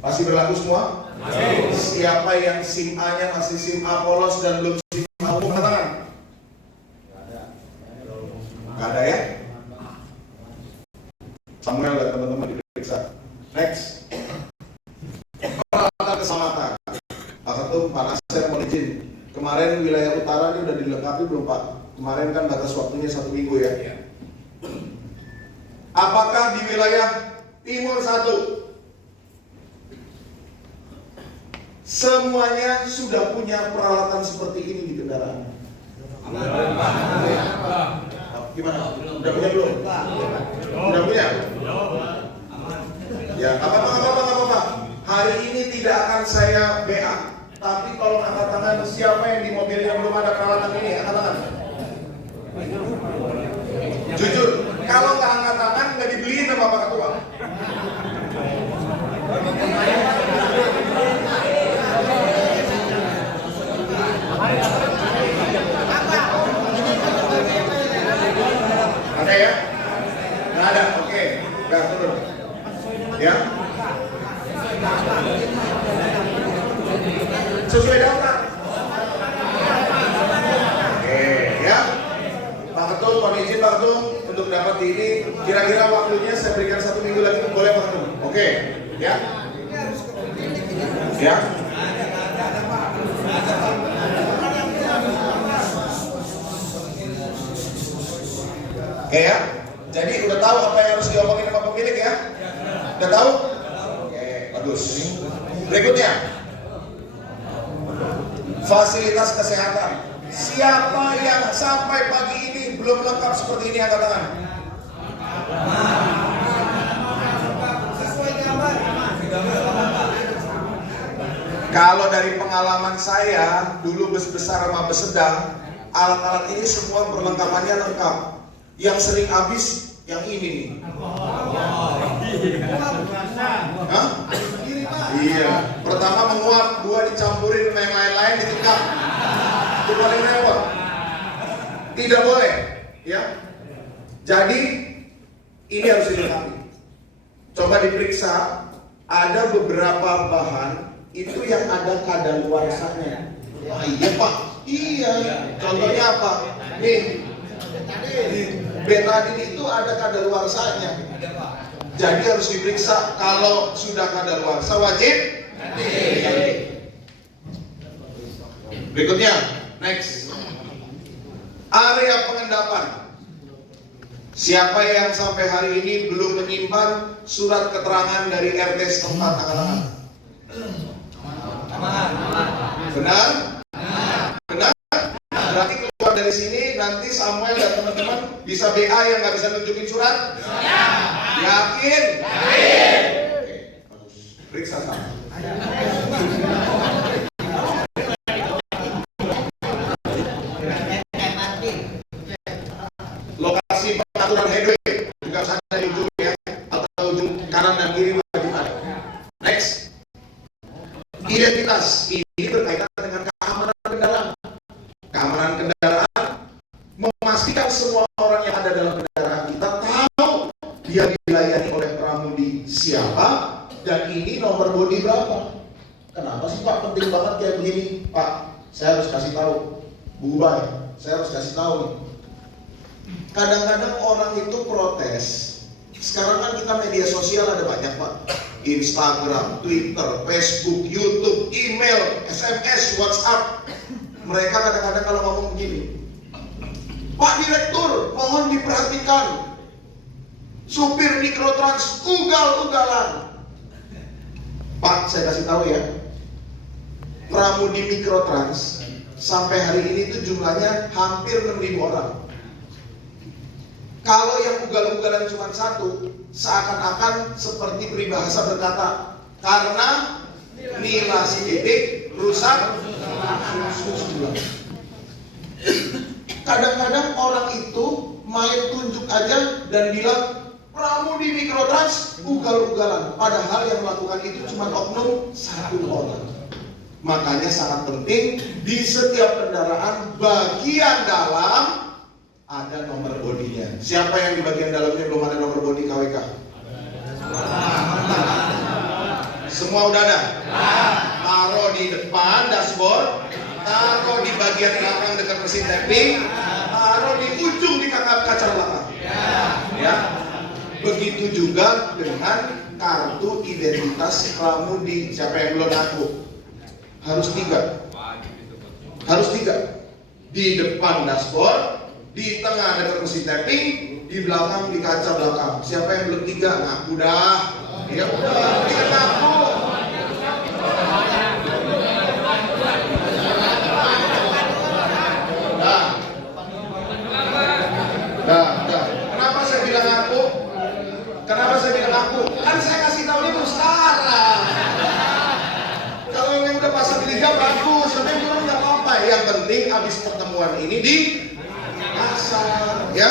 Masih berlaku semua? Masih. Siapa yang SIM A-nya masih SIM A polos dan belum SIM A umum, angkat tangan. Gak ada ya? Samuel dan teman-teman diperiksa. Next. Peralatan keselamatan. Pak Ketum, Pak Nasir mohon izin. Kemarin wilayah utara ini udah dilengkapi belum Pak? Kemarin kan batas waktunya 1 minggu ya. Apakah di wilayah timur 1 semuanya sudah punya peralatan seperti ini di kendaraan? Gimana? Udah punya belum? Udah punya? Ya, apa-apa. Hari ini tidak akan saya BA, tapi kalau angkat tangan siapa yang di mobil yang belum ada peralatan ini, angkat tangan. Jujur, kalau nggak angkat tangan nggak dibeliin sama Pak Ketua. Ada ya? Nggak ada, oke. Nggak turun. Ya? Sesuai daftar. Oke, ya. Pak Ketum, mohon izin Pak Ketum untuk dapat ini. Kira-kira waktunya saya berikan 1 minggu lagi, boleh Pak Ketum? Oke, ya. Ya. Oke ya. Jadi udah tahu apa yang harus diomongin sama pemilik ya? Udah tahu? Oke, bagus. Berikutnya, fasilitas kesehatan. Siapa yang sampai pagi ini belum lengkap seperti ini, angkat tangan. Kalau dari pengalaman saya, dulu bus besar sama bus sedang, alat-alat ini semua perlengkapannya lengkap. Yang sering habis yang ini nih. Hah? Iya. Pertama menguap, 2 dicampurin sama yang lain-lain ditukar. Itu paling repot. Tidak boleh, ya. Jadi ini harus dilengkapi. Coba diperiksa, ada beberapa bahan itu yang ada kadaluarsanya. Ah, iya Pak. Iya. Contohnya apa? Nih. Betadine itu ada kadaluarsanya. Jadi harus diperiksa. Kalau sudah kadaluarsa wajib. Berikutnya, next. Area pengendapan. Siapa yang sampai hari ini belum menyimpan surat keterangan dari RT setempat, angkat tangan. Benar? Benar? Berarti keluar dari sini nanti Samuel dan teman-teman bisa BA yang nggak bisa nunjukin surat? Yakin? Yakin. Oke, bagus. Periksa sama. Lokasi pengaturan headway juga harus ada di ujung ya, atau ujung kanan dan kiri wajib ada. Next. Identitas ini berkaitan dengan keamanan kendaraan. Keamanan kendaraan memastikan semua orang yang ada dalam kendaraan kita tahu dia dilayani oleh pramudi siapa dan ini nomor bodi berapa. Kenapa sih Pak penting banget kayak begini? Pak, saya harus kasih tahu. Bu Ubay, saya harus kasih tahu nih. Kadang-kadang orang itu protes. Sekarang kan kita media sosial ada banyak Pak. Instagram, Twitter, Facebook, YouTube, email, SMS, WhatsApp. Mereka kadang-kadang kalau ngomong begini, Pak Direktur, mohon diperhatikan. Supir mikrotrans ugal-ugalan. Pak, saya kasih tahu ya, pramudi mikrotrans sampai hari ini tuh jumlahnya hampir 6.000 orang. Kalau yang ugal-ugalan cuma satu, seakan-akan seperti peribahasa berkata, karena nila si dedek rusak susu. Kadang-kadang orang itu main tunjuk aja dan bilang pramudi mikrotrans ugal-ugalan, padahal yang melakukan itu cuma oknum satu orang. Makanya sangat penting di setiap kendaraan bagian dalam ada nomor bodinya. Siapa yang di bagian dalamnya belum ada nomor bodi KWK? Semua udah ada? Taruh di depan dashboard, taruh di bagian belakang dekat mesin tapping, taruh di ujung di kaca belakang. Ya. Begitu juga dengan kartu identitas pramudi. Siapa yang belum ngaku? Harus 3. Harus 3. Di depan dashboard, di tengah dekat mesin tapping, di belakang di kaca belakang. Siapa yang belum 3? Ngaku dah. Ya udah, dia ngaku. Dah. Kenapa saya bilang ngaku? Kenapa saya bilang ngaku? Kan saya kasih tahu itu sekarang. Kalau yang udah pasang 3 bagus, sebenarnya belum nggak apa-apa. Yang penting habis pertemuan ini di pasang, ya,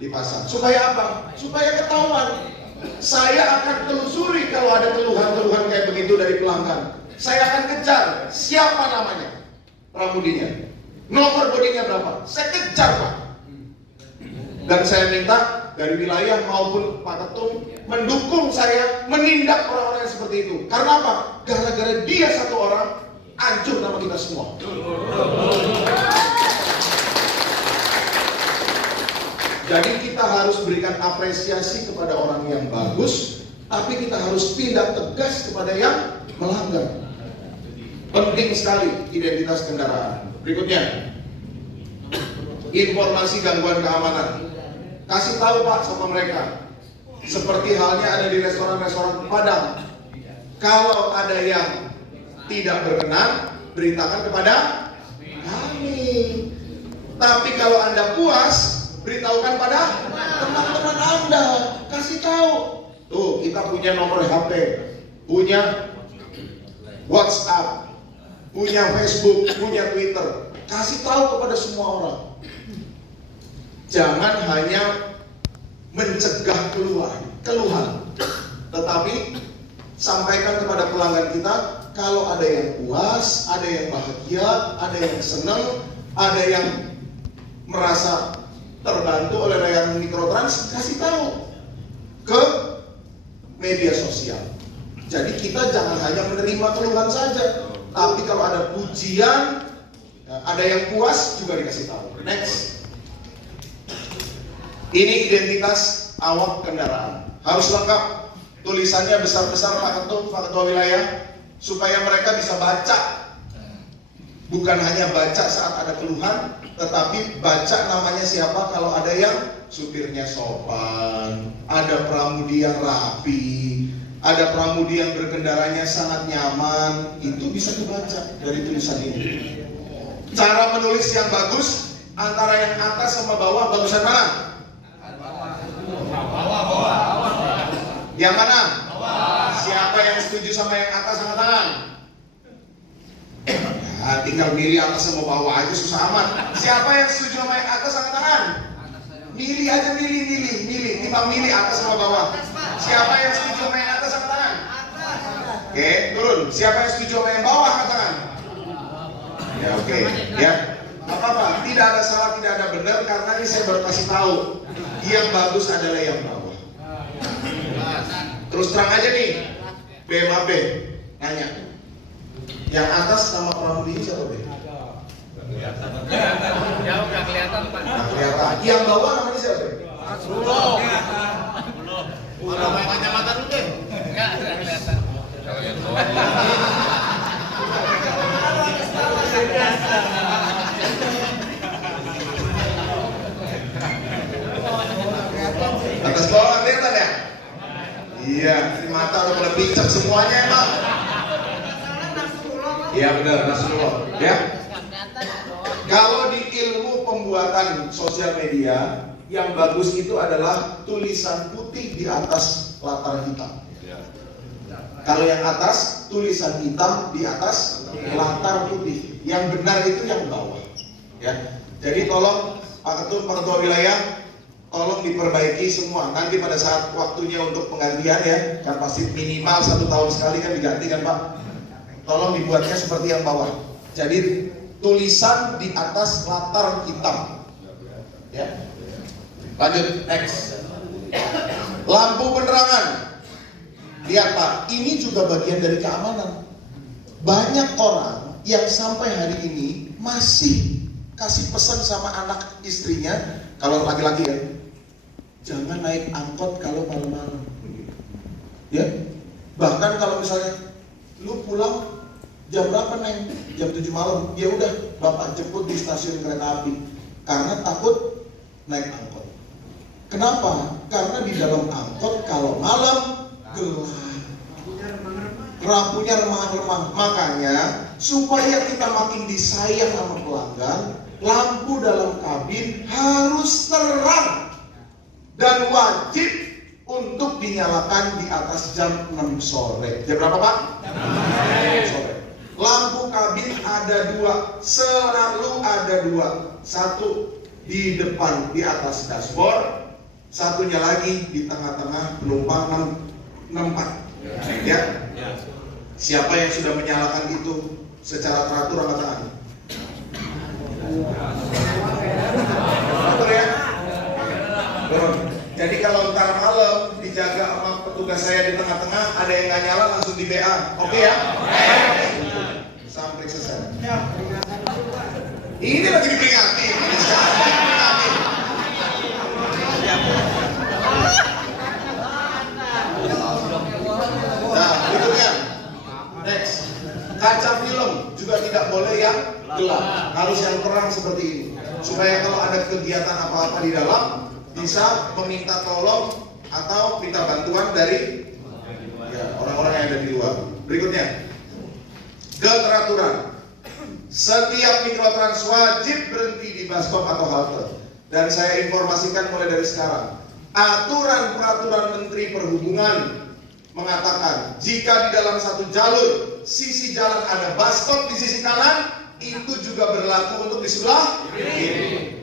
dipasang. Supaya apa? Supaya ketahuan. Saya akan telusuri kalau ada keluhan-keluhan kayak begitu dari pelanggan. Saya akan kejar siapa namanya, pramudinya, nomor bodinya berapa. Saya kejar, Pak. Dan saya minta dari wilayah maupun Pak Ketum mendukung saya menindak orang-orang yang seperti itu. Karena apa? Gara-gara dia satu orang, hancur nama kita semua. Jadi kita harus berikan apresiasi kepada orang yang bagus, tapi kita harus tindak tegas kepada yang melanggar. Penting sekali identitas kendaraan. Berikutnya, informasi gangguan keamanan. Kasih tahu Pak sama mereka. Seperti halnya ada di restoran-restoran Padang. Kalau ada yang tidak berkenan, beritakan kepada kami. Tapi kalau Anda puas, beritahukan pada teman-teman Anda. Kasih tahu. Tuh, kita punya nomor HP, punya WhatsApp, punya Facebook, punya Twitter. Kasih tahu kepada semua orang. Jangan hanya mencegah keluhan, tetapi sampaikan kepada pelanggan kita kalau ada yang puas, ada yang bahagia, ada yang senang, ada yang merasa terbantu oleh layanan mikrotrans, kasih tahu ke media sosial. Jadi kita jangan hanya menerima keluhan saja, tapi kalau ada pujian, ada yang puas juga dikasih tahu. Next. Ini identitas awak kendaraan. Harus lengkap. Tulisannya besar-besar Pak Ketum, Pak Ketua Wilayah, supaya mereka bisa baca. Bukan hanya baca saat ada keluhan, tetapi baca namanya siapa kalau ada yang supirnya sopan, ada pramudi yang rapi, ada pramudi yang berkendaranya sangat nyaman. Itu bisa dibaca dari tulisan ini. Cara menulis yang bagus, antara yang atas sama bawah, bagusan mana? Yang mana? Siapa yang setuju sama yang atas angkat tangan? Nah, tinggal milih atas sama bawah aja susah amat. Siapa yang setuju sama yang atas angkat tangan? Milih aja, milih. Timbang milih atas sama bawah. Siapa yang setuju sama yang atas angkat tangan? Oke, turun. Siapa yang setuju sama yang bawah angkat tangan? Ya oke, ya. Apa-apa, tidak ada salah, tidak ada benar, karena ini saya baru kasih tahu. Yang bagus adalah yang bawah. Terus terang aja nih, BMAB nanya, yang atas nama pramudi siapa Be? Jauh nggak kelihatan Pak. Nggak kelihatan. Yang bawah namanya siapa Be? Belum. Udah main kacamata dulu deh. Nggak kelihatan. Kalau yang bawah. Atas bawah. Iya, di mata udah pada pincang semuanya emang. Iya benar, Nasrullah. Ya. Kalau di ilmu pembuatan sosial media, yang bagus itu adalah tulisan putih di atas latar hitam. Kalau yang atas, tulisan hitam di atas latar putih. Yang benar itu yang bawah. Ya. Jadi tolong Pak Ketua Wilayah, tolong diperbaiki semua. Nanti pada saat waktunya untuk penggantian ya, kan pasti minimal 1 tahun sekali kan diganti kan Pak. Tolong dibuatnya seperti yang bawah. Jadi tulisan di atas latar hitam. Ya. Lanjut, next. Lampu penerangan. Lihat Pak, ini juga bagian dari keamanan. Banyak orang yang sampai hari ini masih kasih pesan sama anak istrinya, kalau laki-laki ya, jangan naik angkot kalau malam-malam. Ya, bahkan kalau misalnya lu pulang jam berapa Neng? Jam 7 malam. Ya udah, Bapak jemput di stasiun kereta api. Karena takut naik angkot. Kenapa? Karena di dalam angkot kalau malam gelap, lampunya remang-remang. Makanya supaya kita makin disayang sama pelanggan, lampu dalam kabin harus terang dan wajib untuk dinyalakan di atas jam 6 sore. Jam berapa Pak? Jam 6 sore. Lampu kabin ada 2, selalu ada 2. Satu di depan di atas dashboard, satunya lagi di tengah-tengah penumpang 64. Ya. Siapa yang sudah menyalakan itu secara teratur angkat tangan. Betul ya? Jadi kalau ntar malam dijaga sama petugas saya di tengah-tengah, ada yang nggak nyala langsung di BA. Oke ya? Sampai selesai. Ini lagi diperingati. Nah, berikutnya. Next. Kaca film juga tidak boleh yang gelap, harus yang terang seperti ini. Supaya kalau ada kegiatan apa-apa di dalam, bisa meminta tolong atau minta bantuan dari orang-orang yang ada di luar. Berikutnya, keteraturan. Setiap mikrotrans wajib berhenti di bus stop atau halte. Dan saya informasikan mulai dari sekarang, aturan peraturan Menteri Perhubungan mengatakan jika di dalam satu jalur sisi jalan ada bus stop di sisi kanan, itu juga berlaku untuk di sebelah kiri.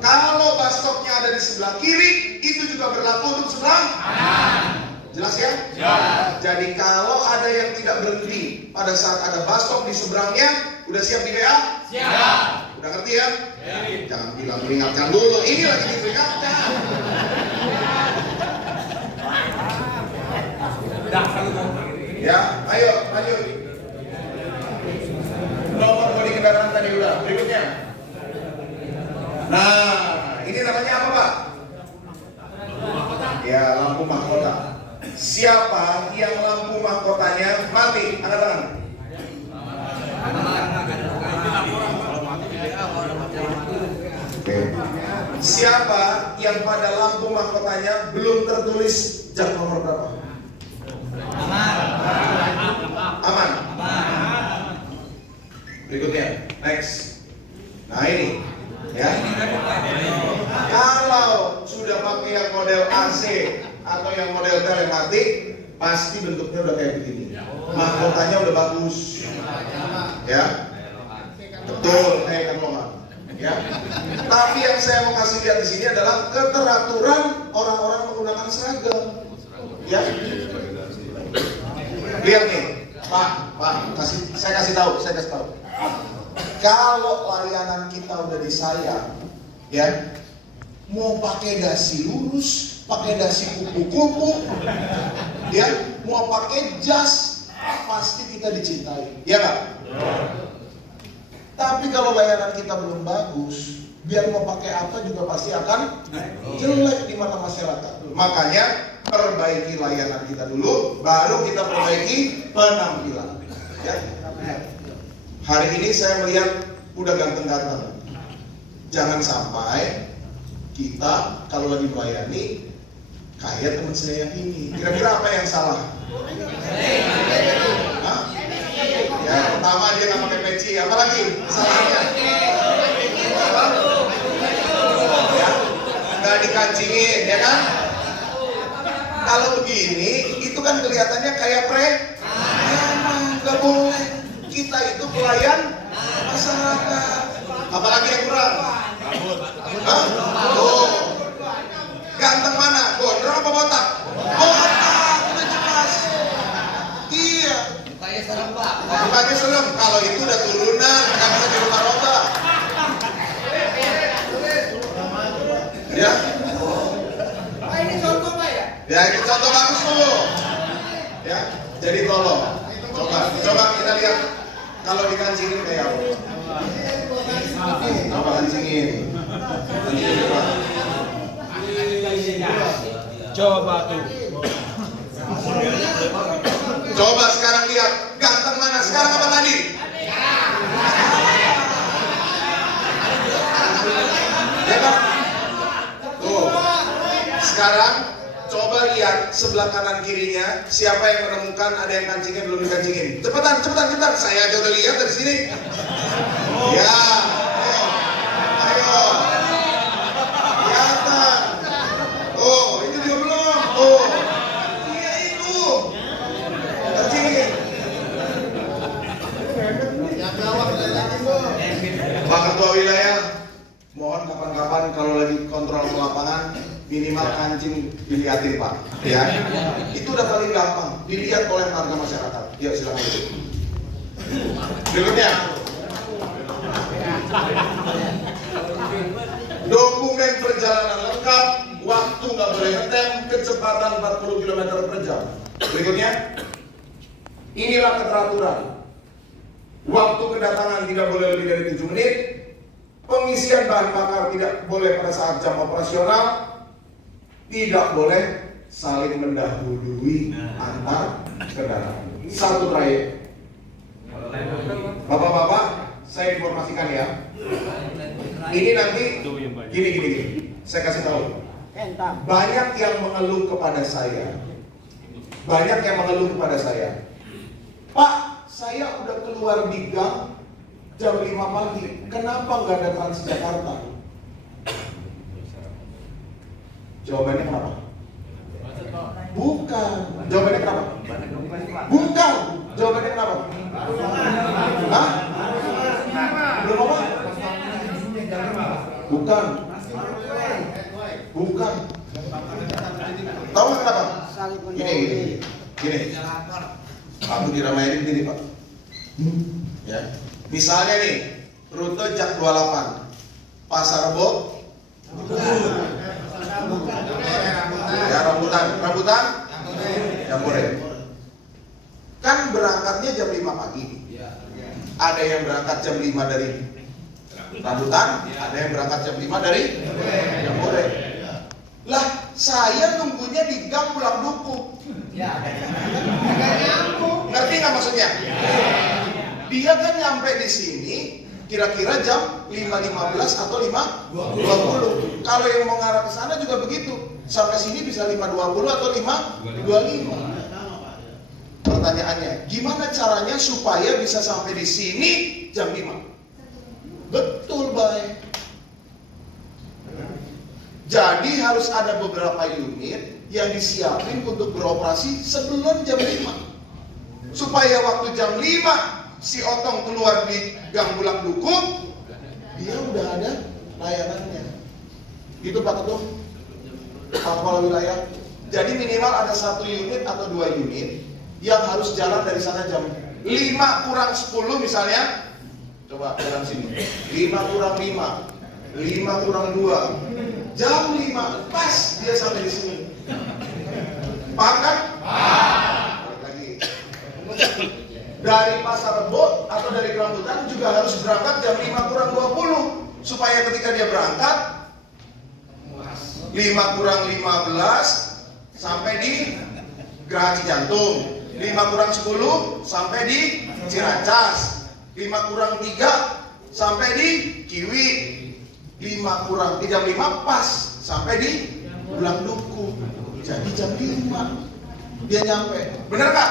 Kalau bus stopnya ada di sebelah kiri, itu juga berlaku untuk sebelah kanan. Jelas ya? Ya. Jadi kalau ada yang tidak berhenti pada saat ada bus stop di seberangnya, udah siap di BA? Siap. Udah ngerti ya? Ya. Jangan bilang peringatkan dulu, ini lagi diperingatkan. Ya, ayo lanjut. Nomor bodi kendaraan tadi udah. Berikutnya. Nah, ini namanya apa Pak? Ya, lampu mahkota. Siapa yang lampu mahkotanya mati? Angkat tangan. Oke. Siapa yang pada lampu mahkotanya belum tertulis jam nomor berapa? Aman. Berikutnya, next. Nah ini, ya. Kalau sudah pakai yang model AC atau yang model telematik, pasti bentuknya udah kayak begini. Mahkotanya udah bagus, ya. Betul, kan loh. Ya. Tapi yang saya mau kasih lihat di sini adalah keteraturan orang-orang menggunakan seragam. Ya. Lihat nih, Pak, saya kasih tahu. Kalau layanan kita udah disayang, ya, mau pakai dasi lurus, pakai dasi kupu-kupu, ya, mau pakai jas, pasti kita dicintai, ya nggak? Tapi kalau layanan kita belum bagus, biar mau pakai apa juga pasti akan jelek di mata masyarakat. Makanya perbaiki layanan kita dulu, baru kita perbaiki penampilan. Ya. Hari ini saya melihat udah ganteng-ganteng. Jangan sampai kita kalau lagi melayani Kayak teman saya yang ini. Kira-kira apa yang salah? Hah? Ya, pertama dia nggak pakai peci. Apalagi salahnya? Ya, nggak dikancingin, ya kan? Kalau begini, itu kan kelihatannya kayak nggak boleh. Kita itu pelayan masyarakat. Apalagi yang kurang? Hah? Oh. Ganteng mana? Gondrong apa botak? Botak, udah jelas. Iya. Mukanya serem, Pak. Mukanya serem. Kalau itu udah turunan, nggak bisa di rumah roda. Ya. Pak, ini contoh, Pak ya? Ya, itu contoh bagus tuh. Ya, jadi tolong. Coba kita lihat kalau dikancingin kayak apa. Coba kancingin. Coba tuh. Coba sekarang lihat ganteng mana sekarang apa tadi? Ya kan? Tuh. Sekarang coba lihat sebelah kanan kirinya siapa yang menemukan ada yang kancingin belum dikancingin. Cepetan. Saya aja udah lihat dari sini. Ya. Ayo. Kelihatan. Oh, itu juga belum. Oh. Iya itu. Kancingin. Pak Ketua Wilayah, mohon kapan-kapan kalau lagi kontrol ke lapangan minimal kancing dilihatin Pak, ya. Itu udah paling gampang dilihat oleh warga masyarakat. Ya silakan. Berikutnya, dokumen perjalanan lengkap, waktu nggak boleh ngetem, kecepatan 40 km per jam. Berikutnya, inilah keteraturan. Waktu kedatangan tidak boleh lebih dari 7 menit. Pengisian bahan bakar tidak boleh pada saat jam operasional. Tidak boleh saling mendahului antar kendaraan. Satu trayek. Bapak-bapak, saya informasikan ya. Ini nanti gini. Saya kasih tahu. Banyak yang mengeluh kepada saya. Pak, saya udah keluar di gang jam 5 pagi. Kenapa nggak ada Transjakarta? Jawabannya kenapa? Bukan. Jawabannya kenapa? Bukan. Jawabannya kenapa? Hah? Belum apa? Bukan. Tahu nggak kenapa? Gini. Aku diramain gini Pak. Ya. Misalnya nih, rute Jak 28, Pasar Rebo, ya rambutan, Jambore. Kan berangkatnya jam 5 pagi. Ada yang berangkat jam 5 dari rambutan, ada yang berangkat jam 5 dari Jambore. Lah, saya nunggunya di gang Pulang Duku. Ngerti nggak maksudnya? Dia kan nyampe di sini kira-kira jam 5.15 atau 5.20. Kalau yang mau ngarah ke sana juga begitu. Sampai sini bisa 5.20 atau 5.25. Pertanyaannya, gimana caranya supaya bisa sampai di sini jam 5? Betul, baik. Jadi harus ada beberapa unit yang disiapin untuk beroperasi sebelum jam 5. Supaya waktu jam 5 si Otong keluar di Gang Pulang Duku, dia udah ada layanannya. Gitu Pak Ketua, Pak Kepala Wilayah. Jadi minimal ada 1 unit atau 2 unit yang harus jalan dari sana jam 5 kurang 10 misalnya. Coba jalan sini. 5 kurang 5, 5 kurang 2, jam 5 pas dia sampai di sini. Paham kan? Lagi. Dari Pasar Rebo atau dari Rambutan juga harus berangkat jam 5 kurang 20 supaya ketika dia berangkat 5 kurang 15 sampai di Geraha Cijantung, 5 kurang 10 sampai di Ciracas, 5 kurang 3 sampai di Kiwi, 5 kurang 35 pas sampai di Pulang Duku. Jadi jam 5 dia nyampe. Bener Kak?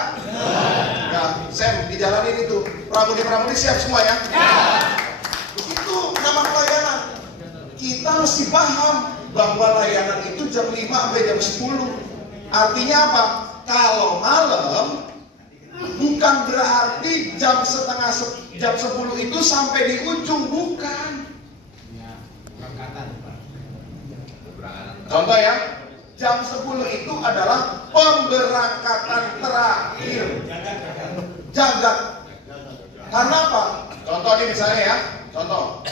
Ya, Sam dijalanin itu. Pramudi siap semua ya? Itu nama pelayanan. Kita mesti paham bahwa layanan itu jam 5 sampai jam 10. Artinya apa? Kalau malam bukan berarti jam 10 itu sampai di ujung, bukan. Contoh ya, jam 10 itu adalah pemberangkatan terakhir. Jagat. Karena apa? Contoh nih misalnya ya, contoh.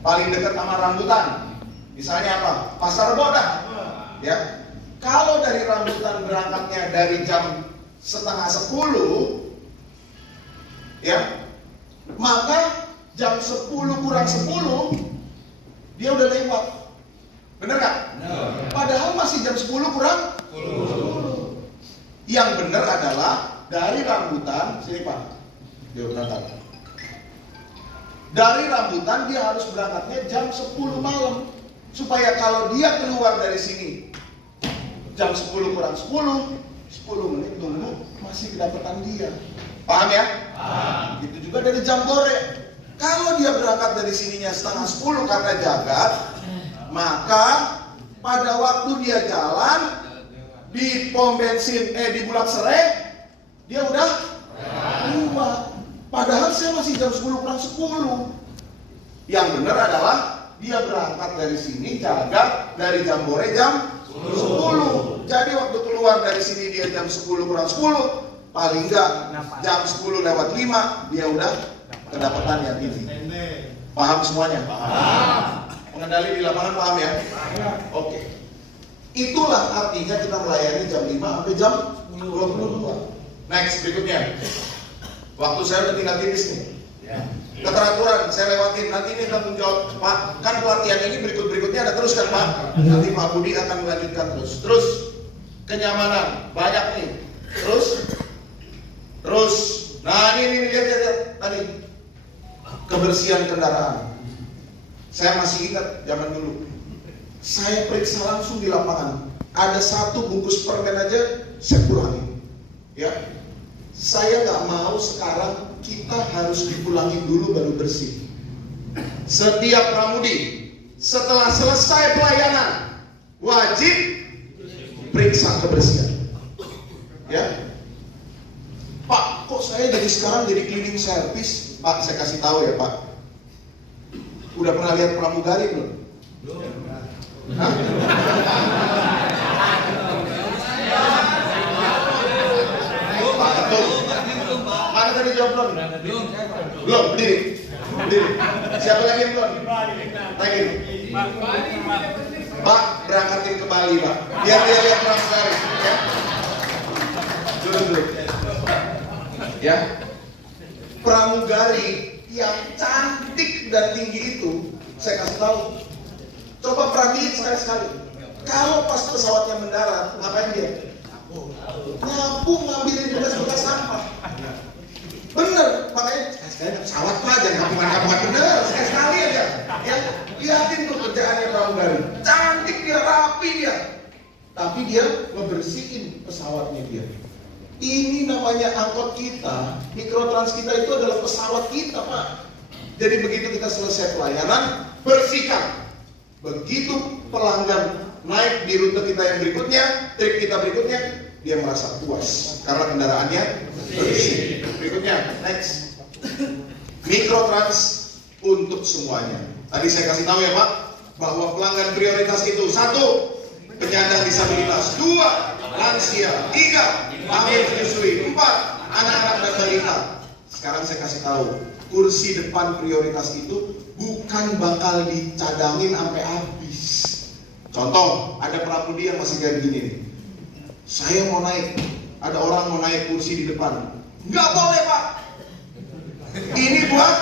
Paling dekat sama rambutan. Misalnya apa? Pasar Rebo dah. Ya. Kalau dari rambutan berangkatnya dari jam 9:30, ya, maka jam 10 kurang 10 dia udah lewat. Bener gak? Padahal masih jam 10 kurang 10. Yang benar adalah dari rambutan, sini Pak, dia berangkat. Dari rambutan dia harus berangkatnya jam 10 malam, supaya kalau dia keluar dari sini jam 10 kurang 10 menit tunggu masih kedapatan dia. Paham ya? Paham. Itu juga dari Jambore. Kalau dia berangkat dari sininya 9:30 karena jagat, maka pada waktu dia jalan di pom bensin di Bulak Serai, dia udah keluar. Padahal saya masih jam 10 kurang 10. Yang benar adalah dia berangkat dari sini jagat dari Jambore jam 10. Jadi waktu keluar dari sini dia jam 10 kurang 10, paling enggak jam 10 lewat 5 dia udah kedapatan ya TV. Paham semuanya? Paham. Pengendali di lapangan paham ya? Oke. Itulah artinya kita melayani jam 5 sampai jam 22. Next berikutnya. Waktu saya udah tinggal tipis nih. Keteraturan saya lewatin, nanti ini tanggung jawab Pak. Kan pelatihan ini berikutnya ada terus kan Pak. Nanti Pak Budi akan melanjutkan terus kenyamanan banyak nih. Terus nah ini lihat tadi kebersihan kendaraan. Saya masih ingat zaman dulu saya periksa langsung di lapangan, ada 1 bungkus permen aja saya kurangin ya. Saya nggak mau sekarang kita harus dipulangin dulu baru bersih. Setiap pramudi setelah selesai pelayanan wajib periksa kebersihan. Ya, Pak, kok saya jadi sekarang jadi cleaning service? Pak, saya kasih tahu ya Pak. Udah pernah lihat pramugari belum? Hah? Pak, betul. Mana tadi jawab belum? Belum, berdiri. Siapa lagi yang belum? Lagi. Pak, berangkatin ke Bali Pak. Biar dia lihat pramugari. Ya. Dulu. Ya. Pramugari yang cantik dan tinggi itu, saya kasih tahu. Coba perhatiin sekali-sekali. Kalau pas pesawatnya mendarat, ngapain dia? Nyapu, ngambilin bekas-bekas sampah. Bener, makanya sekali pesawat Pak, jangan ngapungan bener, sekali aja. Ya, lihatin tuh kerjaannya pramugari. Cantik dia, rapi dia. Tapi dia ngebersihin pesawatnya dia. Ini namanya angkot kita, Mikrotrans kita itu adalah pesawat kita Pak. Jadi begitu kita selesai pelayanan, bersihkan. Begitu pelanggan naik di rute kita yang berikutnya, trip kita berikutnya, dia merasa puas karena kendaraannya bersih. Berikutnya, next. Mikrotrans untuk semuanya. Tadi saya kasih tahu ya Pak, bahwa pelanggan prioritas itu 1, penyandang disabilitas, 2, lansia, 3, hamil menyusui, 4, anak-anak dan balita. Sekarang saya kasih tahu, kursi depan prioritas itu bukan bakal dicadangin sampai habis. Contoh, ada pramudi yang masih kayak begini nih. Saya mau naik, ada orang mau naik kursi di depan. Nggak boleh Pak. Ini buat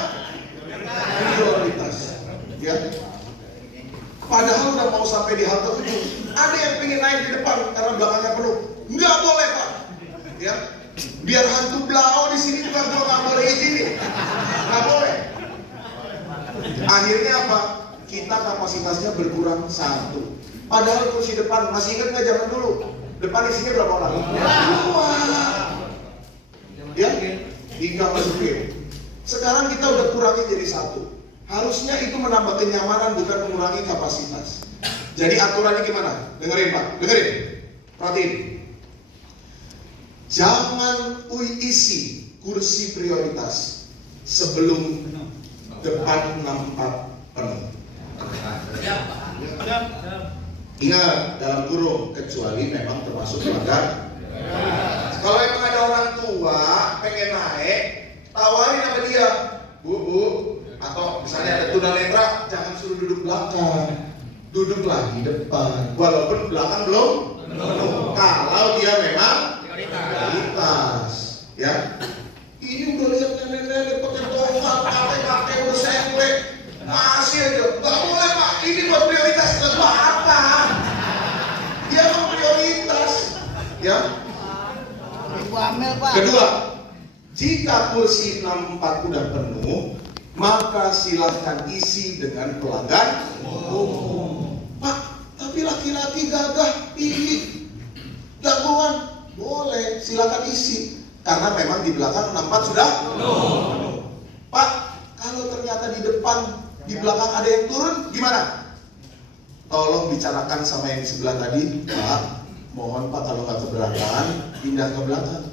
prioritas. Ya. Padahal udah mau sampai di halte ujung. Ada yang pengen naik di depan karena belakangnya penuh. Nggak boleh Pak. Ya. Biar hantu blau di sini juga gua nggak boleh izinin. Nggak boleh. Akhirnya apa? Kita kapasitasnya berkurang 1. Padahal kursi depan, masih ingat nggak zaman dulu? Depan isinya berapa orang? 2. Ya, 3 masukin. Sekarang kita udah kurangi jadi 1. Harusnya itu menambah kenyamanan, bukan mengurangi kapasitas. Jadi aturannya gimana? Dengerin Pak, dengerin. Perhatiin. Jangan isi kursi prioritas sebelum depan 64 penuh. Ingat, dalam kurung, kecuali memang termasuk pelanggar. Kalau emang ada orang tua pengen naik, tawarin sama dia, Bu, atau misalnya ada tunanetra, jangan suruh duduk belakang, duduk lagi depan, walaupun belakang belum penuh. Kalau dia memang prioritas, ya. Ini udah lihat nenek-nenek pakai tongkat, kakek-kakek udah senglek, masih aja, nggak boleh Pak, ini buat prioritas, buat apa? Dia mau prioritas, ya. Kedua, jika kursi 64 udah penuh, maka silahkan isi dengan pelanggan umum. Pak, tapi laki-laki gagah, tinggi, jagoan, boleh, silahkan isi. Karena memang di belakang 64 sudah penuh. Pak, kalau ternyata di depan, di belakang ada yang turun, gimana? Tolong bicarakan sama yang di sebelah tadi, Pak. Mohon Pak, kalau nggak keberatan, pindah ke belakang.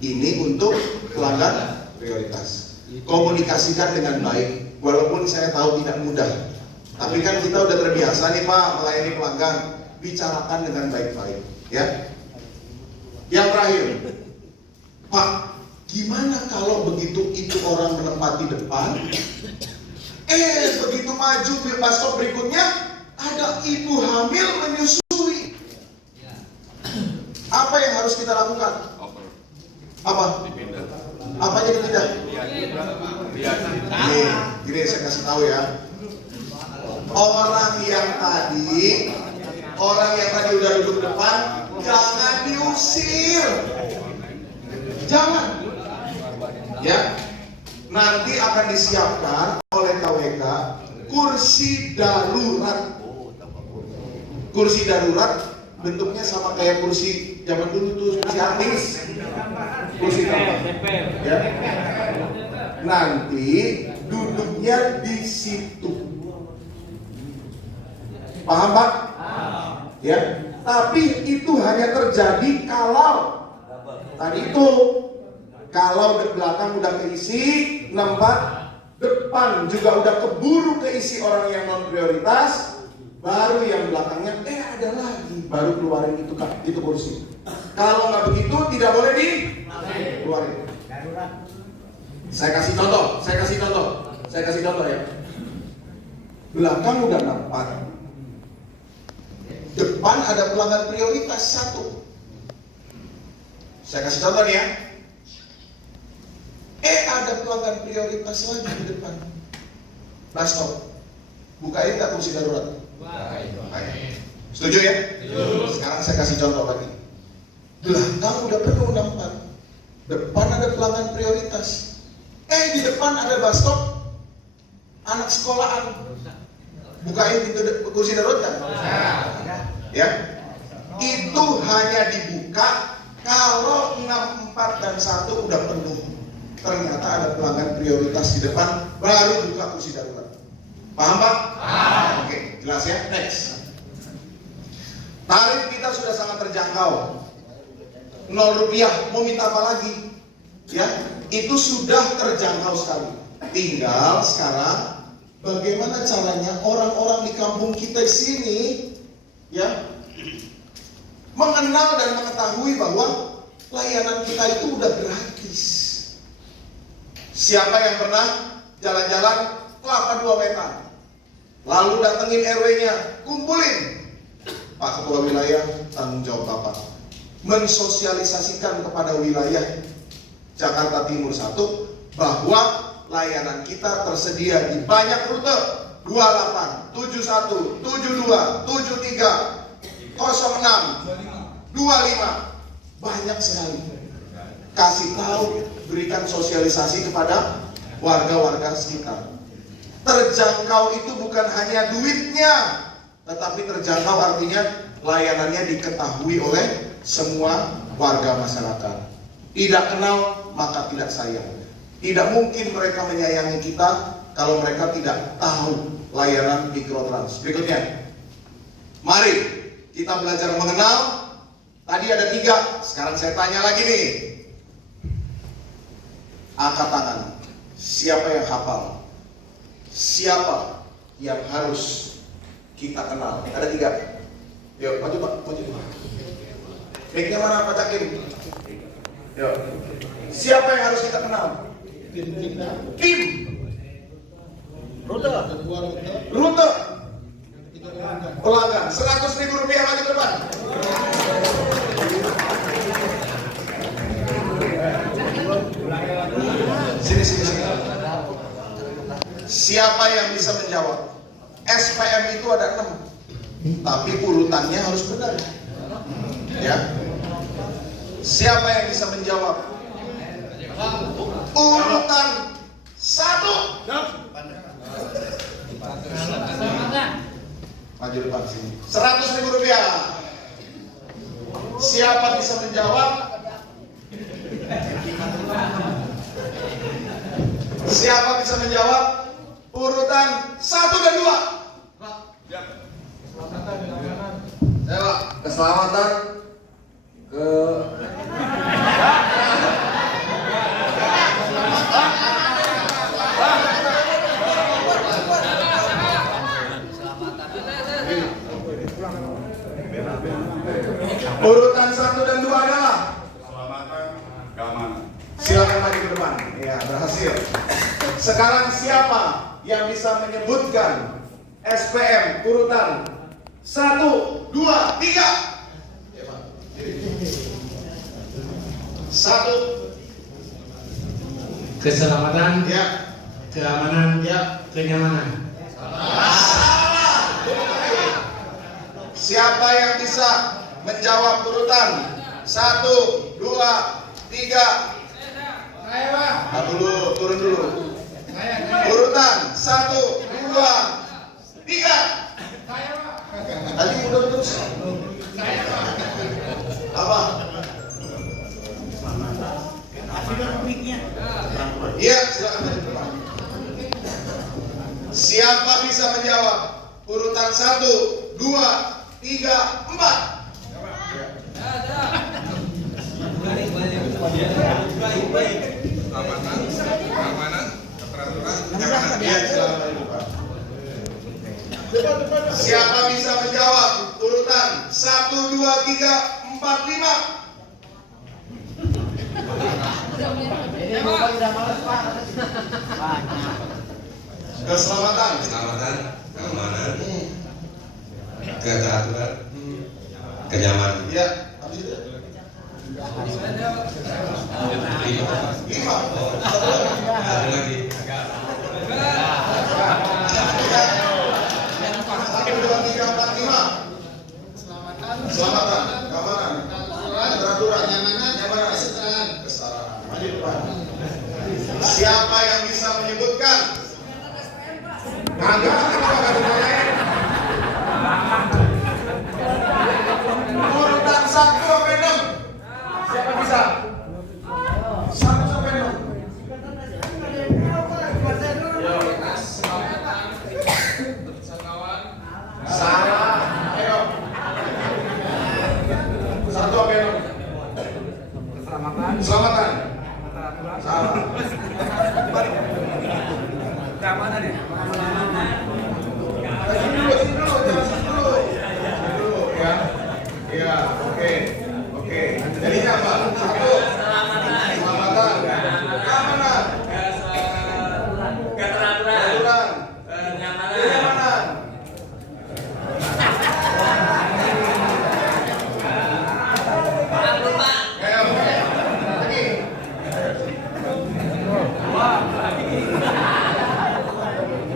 Ini untuk pelanggan prioritas. Komunikasikan dengan baik, walaupun saya tahu tidak mudah. Tapi kan kita udah terbiasa nih Pak melayani pelanggan. Bicarakan dengan baik-baik, ya. Yang terakhir, Pak, gimana kalau begitu itu orang menempati depan, begitu maju di bus stop berikutnya ada ibu hamil menyusui. Apa yang harus kita lakukan? Apa? Apanya dipindah? Gini saya kasih tahu ya. Orang yang tadi udah duduk depan, jangan diusir. Jangan. Ya. Nanti akan disiapkan oleh KWK kursi darurat. Kursi darurat bentuknya sama kayak kursi zaman dulu tuh, kursi artis. Kursi DPR. Ya. Nanti duduknya di situ. Paham Pak? Ya. Tapi itu hanya terjadi kalau tadi itu, kalau di belakang udah keisi, depan juga udah keburu keisi orang yang non prioritas, baru yang belakangnya ada lagi, baru keluarin itu kursi. Kalau nggak begitu tidak boleh dikeluarin. Saya kasih contoh ya. Belakang udah 64, depan ada pelanggan prioritas 1. Saya kasih contoh nih ya. Ada pelanggan prioritas lagi di depan. Bus stop. Bukain nggak kursi darurat? Setuju ya? Sekarang saya kasih contoh lagi. Belakang udah penuh 64. Depan ada pelanggan prioritas. Di depan ada bus stop anak sekolahan. Bukain pintu kursi darurat kan? Ya. Itu hanya dibuka kalau 64 dan 1 udah penuh. Ternyata ada pelanggan prioritas di depan, baru buka kursi darurat. Paham Pak? Oke, jelas ya. Next. Tarif kita sudah sangat terjangkau. 0 rupiah, mau minta apa lagi? Ya, itu sudah terjangkau sekali. Tinggal sekarang bagaimana caranya orang-orang di kampung kita sini, ya, mengenal dan mengetahui bahwa layanan kita itu udah gratis. Siapa yang pernah jalan-jalan Kelapa 2 Wetan, lalu datengin RW-nya, kumpulin, Pak Ketua Wilayah, tanggung jawab Bapak mensosialisasikan kepada wilayah Jakarta Timur 1 bahwa layanan kita tersedia di banyak rute 28, 71, 72, 73, 06, 25, banyak sekali. Kasih tahu, berikan sosialisasi kepada warga-warga sekitar. Terjangkau itu bukan hanya duitnya, tetapi terjangkau artinya layanannya diketahui oleh semua warga masyarakat. Tidak kenal maka tidak sayang. Tidak mungkin mereka menyayangi kita kalau mereka tidak tahu layanan Mikrotrans. Berikutnya, mari kita belajar mengenal. Tadi ada 3, sekarang saya tanya lagi nih. Angkat tangan. Siapa yang hafal? Siapa yang harus kita kenal? Ada 3. Yuk, maju Pak, maju. Mic-nya mana Pak Cakim? Yuk. Siapa yang harus kita kenal? Tim. Rute. Pelanggan. 100.000 rupiah maju ke depan. Sini. Siapa yang bisa menjawab? SPM itu ada 6, tapi urutannya harus benar. Ya. Siapa yang bisa menjawab? Urutan 1. Maju depan sini. 100.000 rupiah. Siapa bisa menjawab? Siapa bisa menjawab? Urutan 1 dan 2. Saya Pak, keselamatan ke Urutan 1 dan 2 adalah Keselamatan, keamanan. silakan maju ke depan. Ya, berhasil. Sekarang siapa yang bisa menyebutkan SPM urutan 1, 2, 3? Ya, Pak. 1. Keselamatan, Ya. keamanan, Ya. kenyamanan. Salah. Siapa yang bisa menjawab urutan 1, 2, 3? Saya Pak. Nah, dulu, turun dulu. Urutan 1, 2, 3. Saya Pak. Tadi udah terus. Apa? Iya, silakan. Siapa bisa menjawab urutan 1, 2, 3, 4? Keamanan, keteraturan, Iya, silakan Pak. Siapa bisa menjawab urutan 1, 2, 3, 4, 5? Keselamatan, keselamatan, keamanan, keteraturan, kenyamanan. ya. Habis itu 5. Ada lagi. 1, 2, 3, 4, 5. Keselamatan, keamanan, keteraturan, kenyamanan, kesetaraan. Maju depan. Siapa yang bisa menyebutkan? Urutan 1 sampai 6. Siapa bisa? 1 sampai 6. Salah. Ayo. 1 sampai 6. Keselamatan. Salah. Keamanan ya? Sini dulu, ya. Iya, oke. Jadi apa? 1. Keselamatan. Keamanan. Keteraturan. Kenyamanan. Ayo, lagi.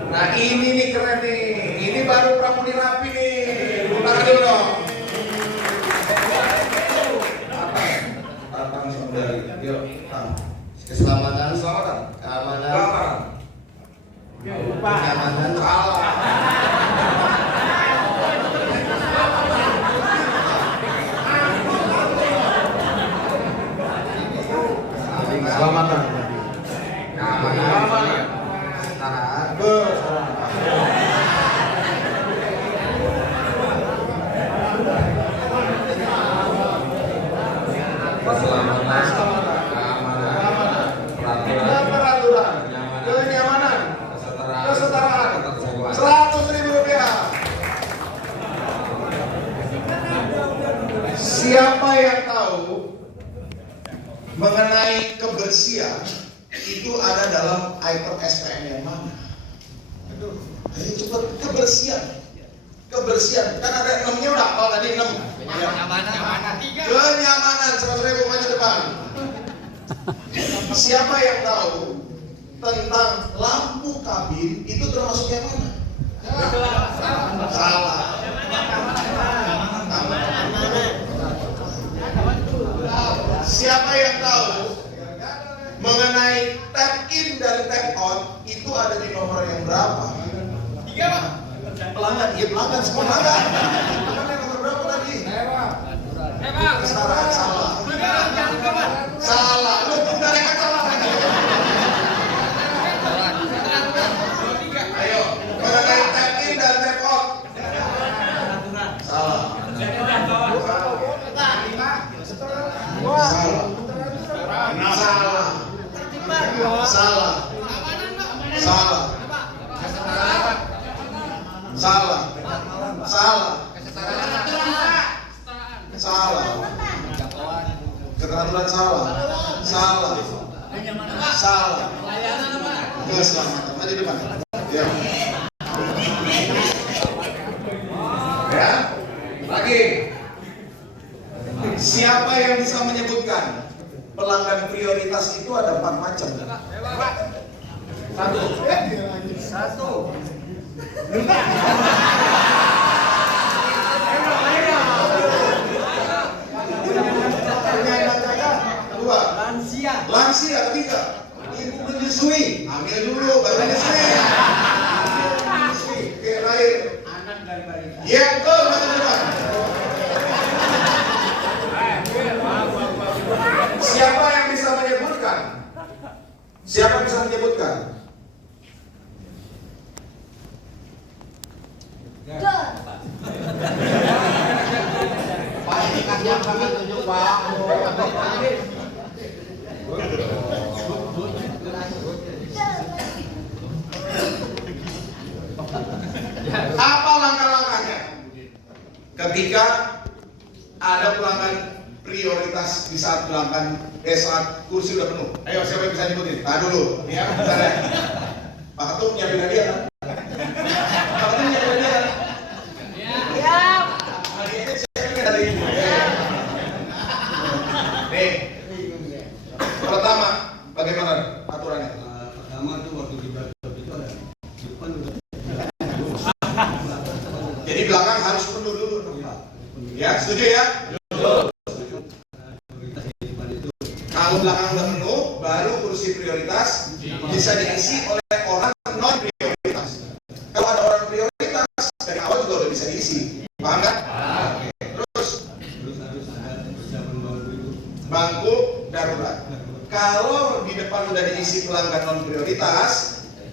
Nah, ini nih keren nih. Ini baru pramuni rapi nih. Tangan dulu dong. Tatang saudari. Yuk, Tang. Keselamatan, Keselamatan. keamanan, Keamanan. kenyamanan, Salah. Keselamatan. Keamanan. Kesetaraan. Keselamatan, keamanan, peraturan, kenyamanan, kesetaraan, keterjangkauan. 100.000 rupiah. Siapa yang tahu mengenai kebersihan itu ada dalam item SPM yang mana? Ayo cepat, kebersihan. Kebersihan, kan ada 6-nya udah hafal tadi 6. Kenyamanan 100.000 maju depan. Siapa yang tahu tentang lampu kabin itu termasuk yang mana? Salah. Siapa yang tahu mengenai tap in dan tap out itu ada di nomor yang berapa? 3, Pak. Pelanggan, iya pelanggan semua pelanggan. Pelanggan nomor berapa tadi? Kesetaraan salah. Salah. Lu penggarengan salah lagi. Ayo, mengenai tap in dan tap out. Salah. Salah. Salah. Salah. Salah. Salah. Keteraturan salah. Salah. Salah. Keselamatan. Maju depan. Ya. Ya. Lagi. Siapa yang bisa menyebutkan pelanggan prioritas itu ada 4 macam? Satu. Dua. Lansia. Ketiga. Ibu menyusui. Ambil dulu baru menyusui. Oke, lahir. Anak dan balita. Ya, betul, maju depan. Siapa yang bisa menyebutkan? Siapa bisa menyebutkan? Pak, ini kasih kami tunjuk, Pak. Apa langkah-langkahnya ketika ada pelanggan prioritas di saat saat kursi udah penuh? Ayo, siapa yang bisa nyebutin? Nah dulu, ya, bentar ya. Pak Ketum nyiapin hadiah kan? Pak Ketum nyiapin hadiah kan? Siap. Hadiahnya siapin dari ibu. Nih, pertama, bagaimana aturannya? Pertama tuh waktu di belakang itu ada depan udah. Jadi belakang harus penuh dulu. Ya, setuju ya? Kalau belakang udah penuh, baru kursi prioritas bisa diisi oleh orang non prioritas. Kalau ada orang prioritas, dari awal juga udah bisa diisi. Paham kan? Terus Harus ada persiapan bangku itu. bangku darurat. Kalau di depan udah diisi pelanggan non prioritas,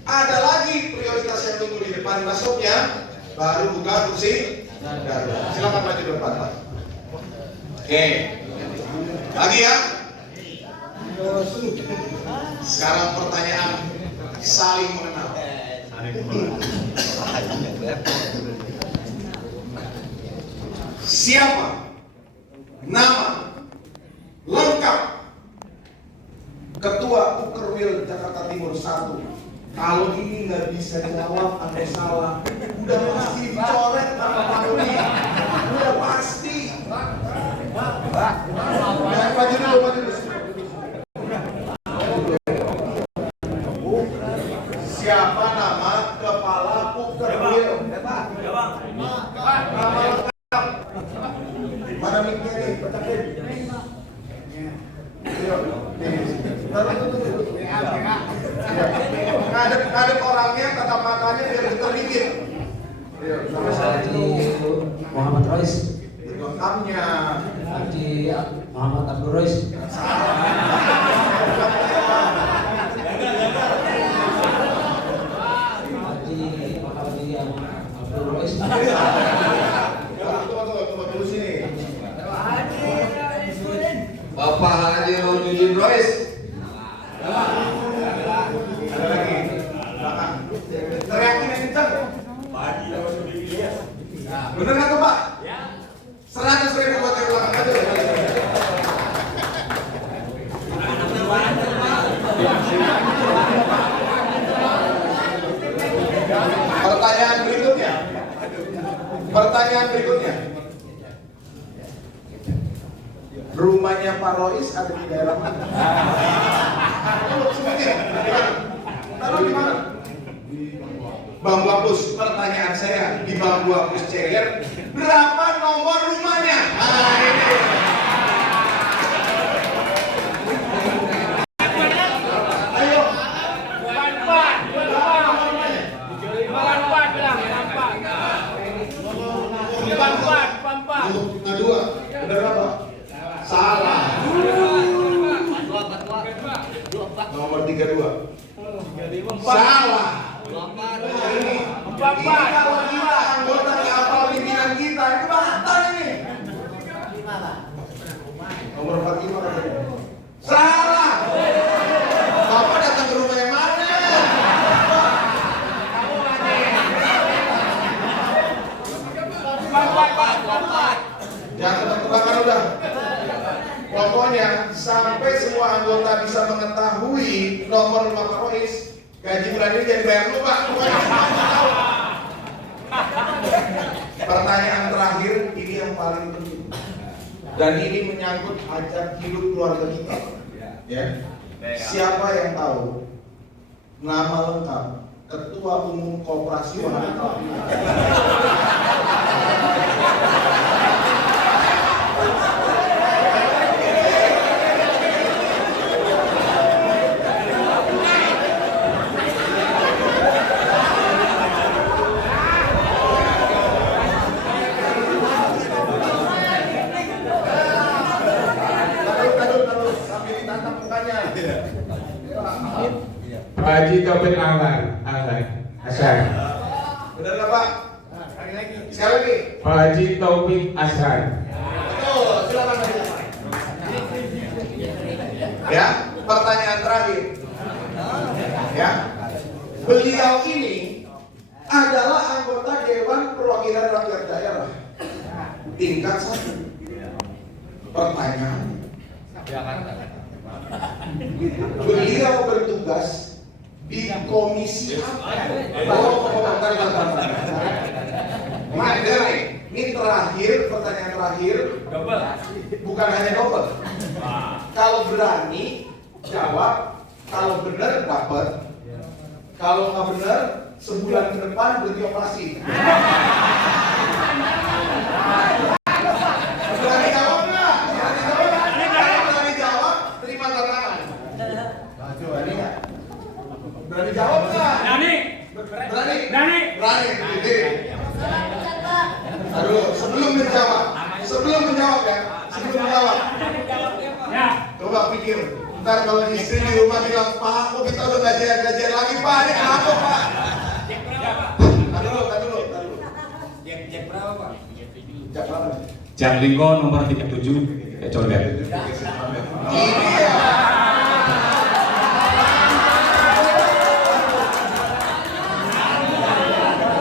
ada lagi prioritas yang tunggu di depan masuknya, baru buka kursi darurat. Silakan maju ke depan, Pak. Oke. Lagi ya. Sekarang pertanyaan saling mengenal. Siapa nama lengkap Ketua Ukerwil Jakarta Timur 1? Kalau ini nggak bisa dijawab atau salah, udah pasti dicoret sama Pak Doni. Udah pasti. Maju dulu. Siapa nama kepala Ukerwil? Nama lengkap. Mana mic-nya nih? Petakin. Ngadep orangnya, tatap matanya biar getar dikit. Nama saya Haji Muhammad Rois. Lengkapnya Haji Muhammad Abdul Rois. salah. Bapak Haji Rojuddin Rois. Ada lagi. Belakang. Teriakin yang kencang. Bener nggak tuh Pak? 100.000 buat yang belakang aja. Pertanyaan berikutnya. Rumahnya Pak Rois ada di daerah mana? Taruh di mana? Bambu Apus. Pertanyaan saya, di Bambu Apus Ceger berapa nomor rumahnya? Ini. Ayo. Kedua, benar apa? Salah. Nomor 32. Salah. Ini kalau kita anggota kapal pimpinan kita itu batal ini. Nomor 45 katanya. Salah. Bapak datang ke rumah yang mana? Jangan tebak-tebakan udah. Pokoknya sampai semua anggota bisa mengetahui nomor rumah Pak Rois, gaji bulan ini jadi bayar lu Pak. Pokoknya semua tahu. Pertanyaan terakhir ini yang paling penting. Dan ini menyangkut hajat hidup keluarga kita. Ya. Siapa yang tahu nama lengkap Ketua Umum Koperasi Wanita? Pak Haji Taufik Asar. Benar nggak Pak? Sekali lagi. Pak Haji Taufik Asar. Betul, silakan Pak. Ya, pertanyaan terakhir. Ya, beliau ini adalah anggota Dewan Perwakilan Rakyat Daerah tingkat 1. Pertanyaan. Beliau bertugas di komisi apa? Ini terakhir, pertanyaan terakhir. Bukan hanya double. Kalau berani jawab, kalau benar dapat. Kalau nggak benar, sebulan ke depan berhenti operasi. Berani jawab nggak? Berani jawab, terima tantangan. Berani nggak? Berani jawab nggak? Berani. Berani. Berani. Berani. Aduh, sebelum menjawab ya, sebelum menjawab. Ya. Coba pikir. Ntar kalau istri di rumah bilang, Pak, kok kita udah gajian lagi, Pak? Ini kenapa, Pak? Tadi dulu. Jam berapa, Pak? Jam berapa? Jam Lingko nomor 37 Condet. Ini ya.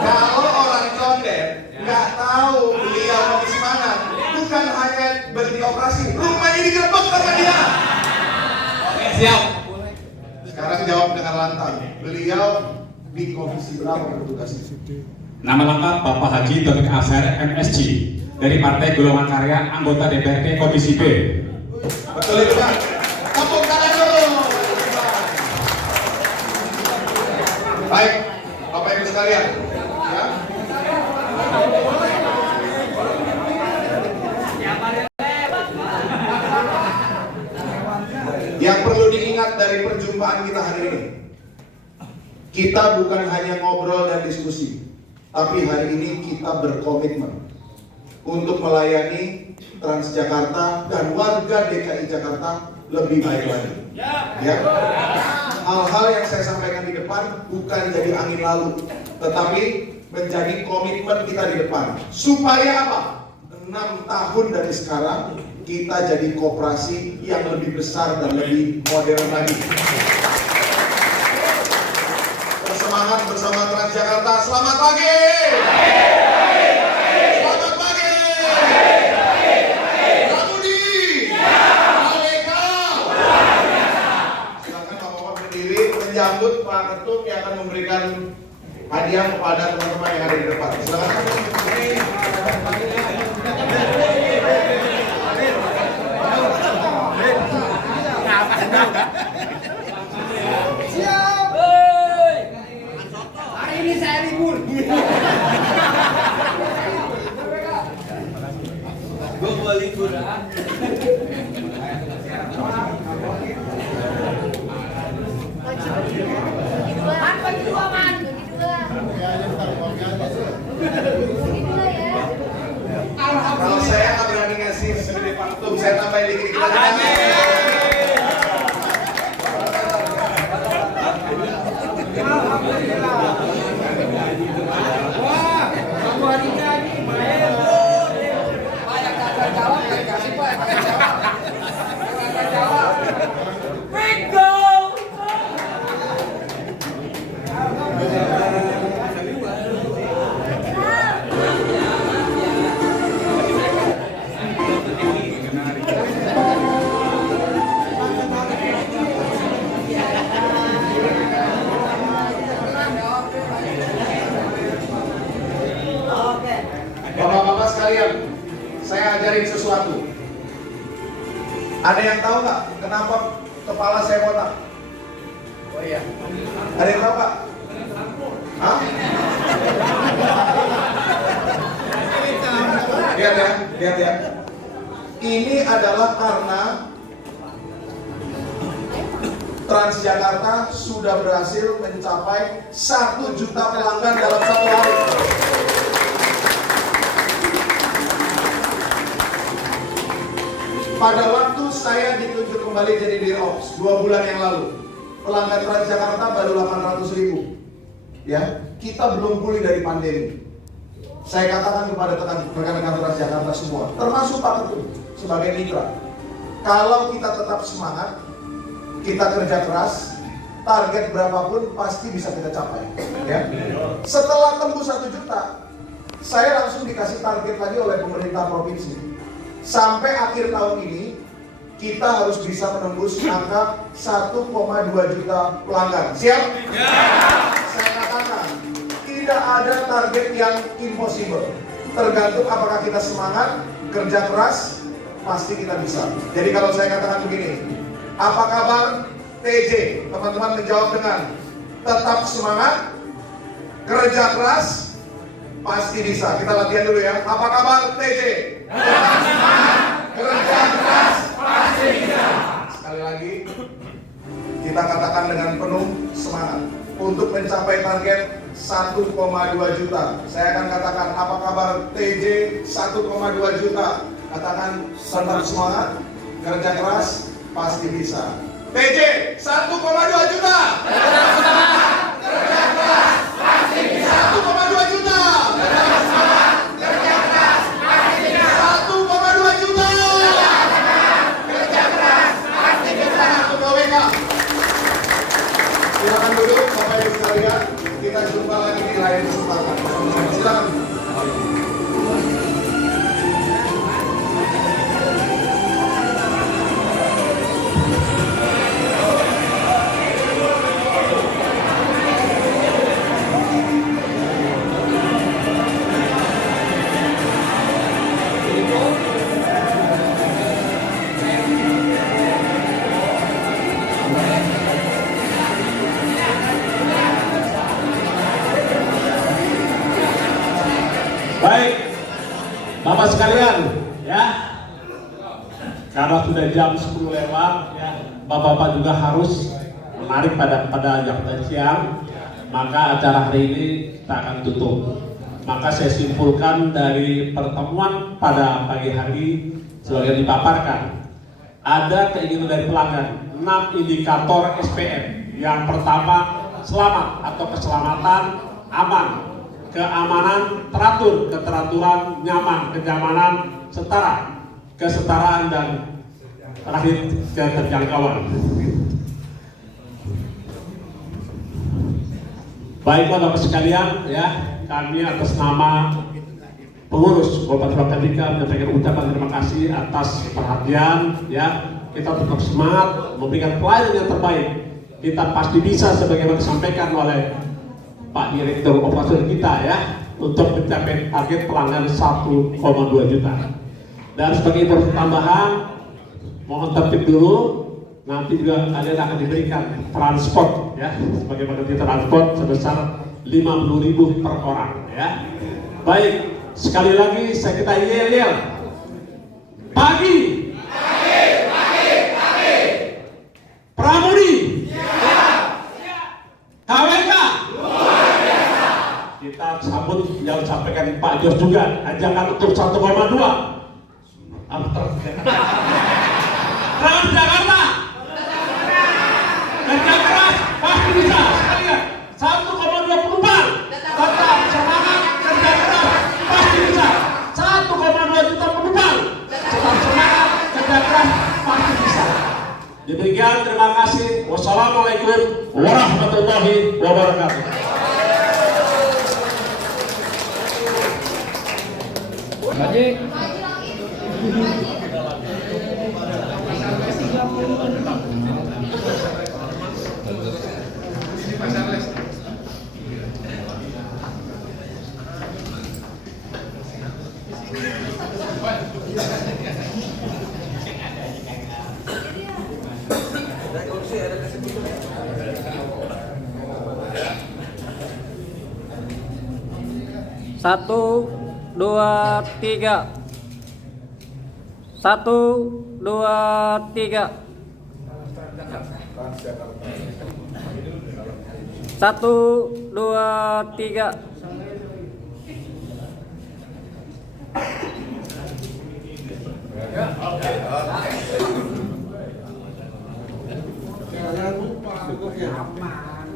Kalau orang Condet nggak tahu beliau di mana, bukan hanya berhenti operasi, rumahnya digerebek sama dia. Siap. Sekarang jawab dengan lantang. Beliau di komisi berapa bertugas? Nama lengkap Bapak Haji Taufik Asar MSc dari Partai Golongan Karya, anggota DPRD Komisi B. Betul itu Pak. Tepuk tangan dulu. Baik, Bapak Ibu sekalian. Ya. Yang perlu diingat dari perjumpaan kita hari ini, kita bukan hanya ngobrol dan diskusi, tapi hari ini kita berkomitmen untuk melayani Transjakarta dan warga DKI Jakarta lebih baik lagi. Ya. Hal-hal yang saya sampaikan di depan bukan jadi angin lalu, tetapi menjadi komitmen kita di depan. Supaya apa? 6 tahun dari sekarang kita jadi koperasi yang lebih besar dan lebih modern lagi. Bersemangat bersama Transjakarta. Selamat pagi. Selamat pagi. Ramudi. Aleka. Silakan Bapak berdiri menyambut Pak Ketum yang akan memberikan hadiah kepada teman-teman yang ada di depan. Silakan. Siap. Hari ini saya libur. Gue mau libur. Kalau saya nggak berani ngasih segede Pak Ketum, saya tambahin dikit-dikit aja. Bapak-bapak sekalian, saya ajarin sesuatu. Ada yang tahu nggak kenapa kepala saya botak? Oh iya. Ada yang tahu nggak? Hah? Lihat ya. Ini adalah karena Transjakarta sudah berhasil mencapai 1 juta pelanggan dalam 1 hari. Pada waktu saya ditunjuk kembali jadi Dirops 2 bulan yang lalu, pelanggan Transjakarta baru 800.000. Ya, kita belum pulih dari pandemi. Saya katakan kepada rekan-rekan Transjakarta semua, termasuk Pak Ketum sebagai mitra, kalau kita tetap semangat, kita kerja keras, target berapapun pasti bisa kita capai. Ya. Setelah tembus 1 juta, saya langsung dikasih target lagi oleh pemerintah provinsi. Sampai akhir tahun ini kita harus bisa menembus angka 1,2 juta pelanggan. Siap? Ya. Saya katakan tidak ada target yang impossible. Tergantung apakah kita semangat, kerja keras, pasti kita bisa. Jadi kalau saya katakan begini, apa kabar TJ? Teman-teman menjawab dengan tetap semangat, kerja keras, pasti bisa. Kita latihan dulu ya. Apa kabar TJ? Tetap semangat, kerja keras, pasti bisa. Sekali lagi, kita katakan dengan penuh semangat untuk mencapai target 1,2 juta. Saya akan katakan apa kabar TJ 1,2 juta. Katakan tetap semangat, kerja keras, pasti bisa. TJ 1,2 juta. Tetap semangat, kerja keras, pasti bisa. 1,2 juta. Tetap semangat, kerja keras, pasti bisa. 1,2 juta. Tetap semangat, kerja keras, pasti bisa. Ketua WK. Silakan duduk Bapak Ibu sekalian. Kita jumpa lagi di lain kesempatan. Silakan. Baik, Bapak sekalian, ya, karena sudah jam 10 lewat, ya, Bapak-bapak juga harus menarik pada jam siang, maka acara hari ini kita akan tutup. Maka saya simpulkan dari pertemuan pada pagi hari sebagai dipaparkan, ada keinginan dari pelanggan 6 indikator SPM. Yang pertama, selamat atau keselamatan, aman, keamanan, teratur, keteraturan, nyaman, kenyamanan, setara. kesetaraan dan terakhir keterjangkauan. Baik Bapak sekalian, ya, kami atas nama pengurus Kabupaten Purwakarta menyampaikan ucapan terima kasih atas perhatian, ya. Kita tetap semangat memberikan pelayanan yang terbaik. Kita pasti bisa sebagaimana disampaikan oleh Pak Direktur Operasional kita, ya, untuk mencapai target pelanggan 1,2 juta. Dan sebagai informasi tambahan, mohon tertib dulu. Nanti juga kalian akan diberikan transport, ya, sebagaimana kita transport sebesar 50.000 per orang, ya. Baik, sekali lagi saya kita yel-yel. Pagi. Pramudi. KWK. Kita sambut yang disampaikan Pak Jos juga, ajakan untuk 1,2. Terang Jakarta. Kerja keras pasti bisa sekalian. 1,2 penumpang. Tetap semangat, kerja keras pasti bisa. 1,2 juta penumpang. Tetap semangat, kerja keras pasti bisa. Demikian, terima kasih. Wassalamualaikum warahmatullahi wabarakatuh. Satu, dua, tiga. 1, 2, 3. 1, 2, 3. Jangan lupa pokoknya aman.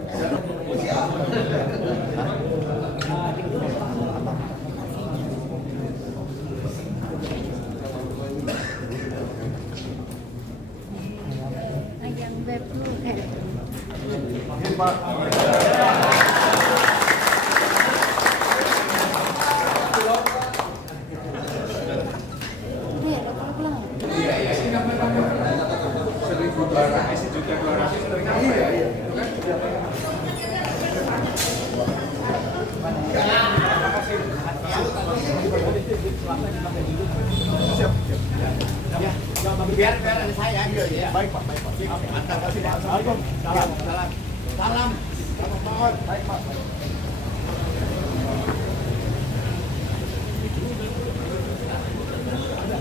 Biar ada saya. Baik Pak, baik Pak. Mantap, Assalamualaikum. Salam. Mohon. Baik Pak. Ada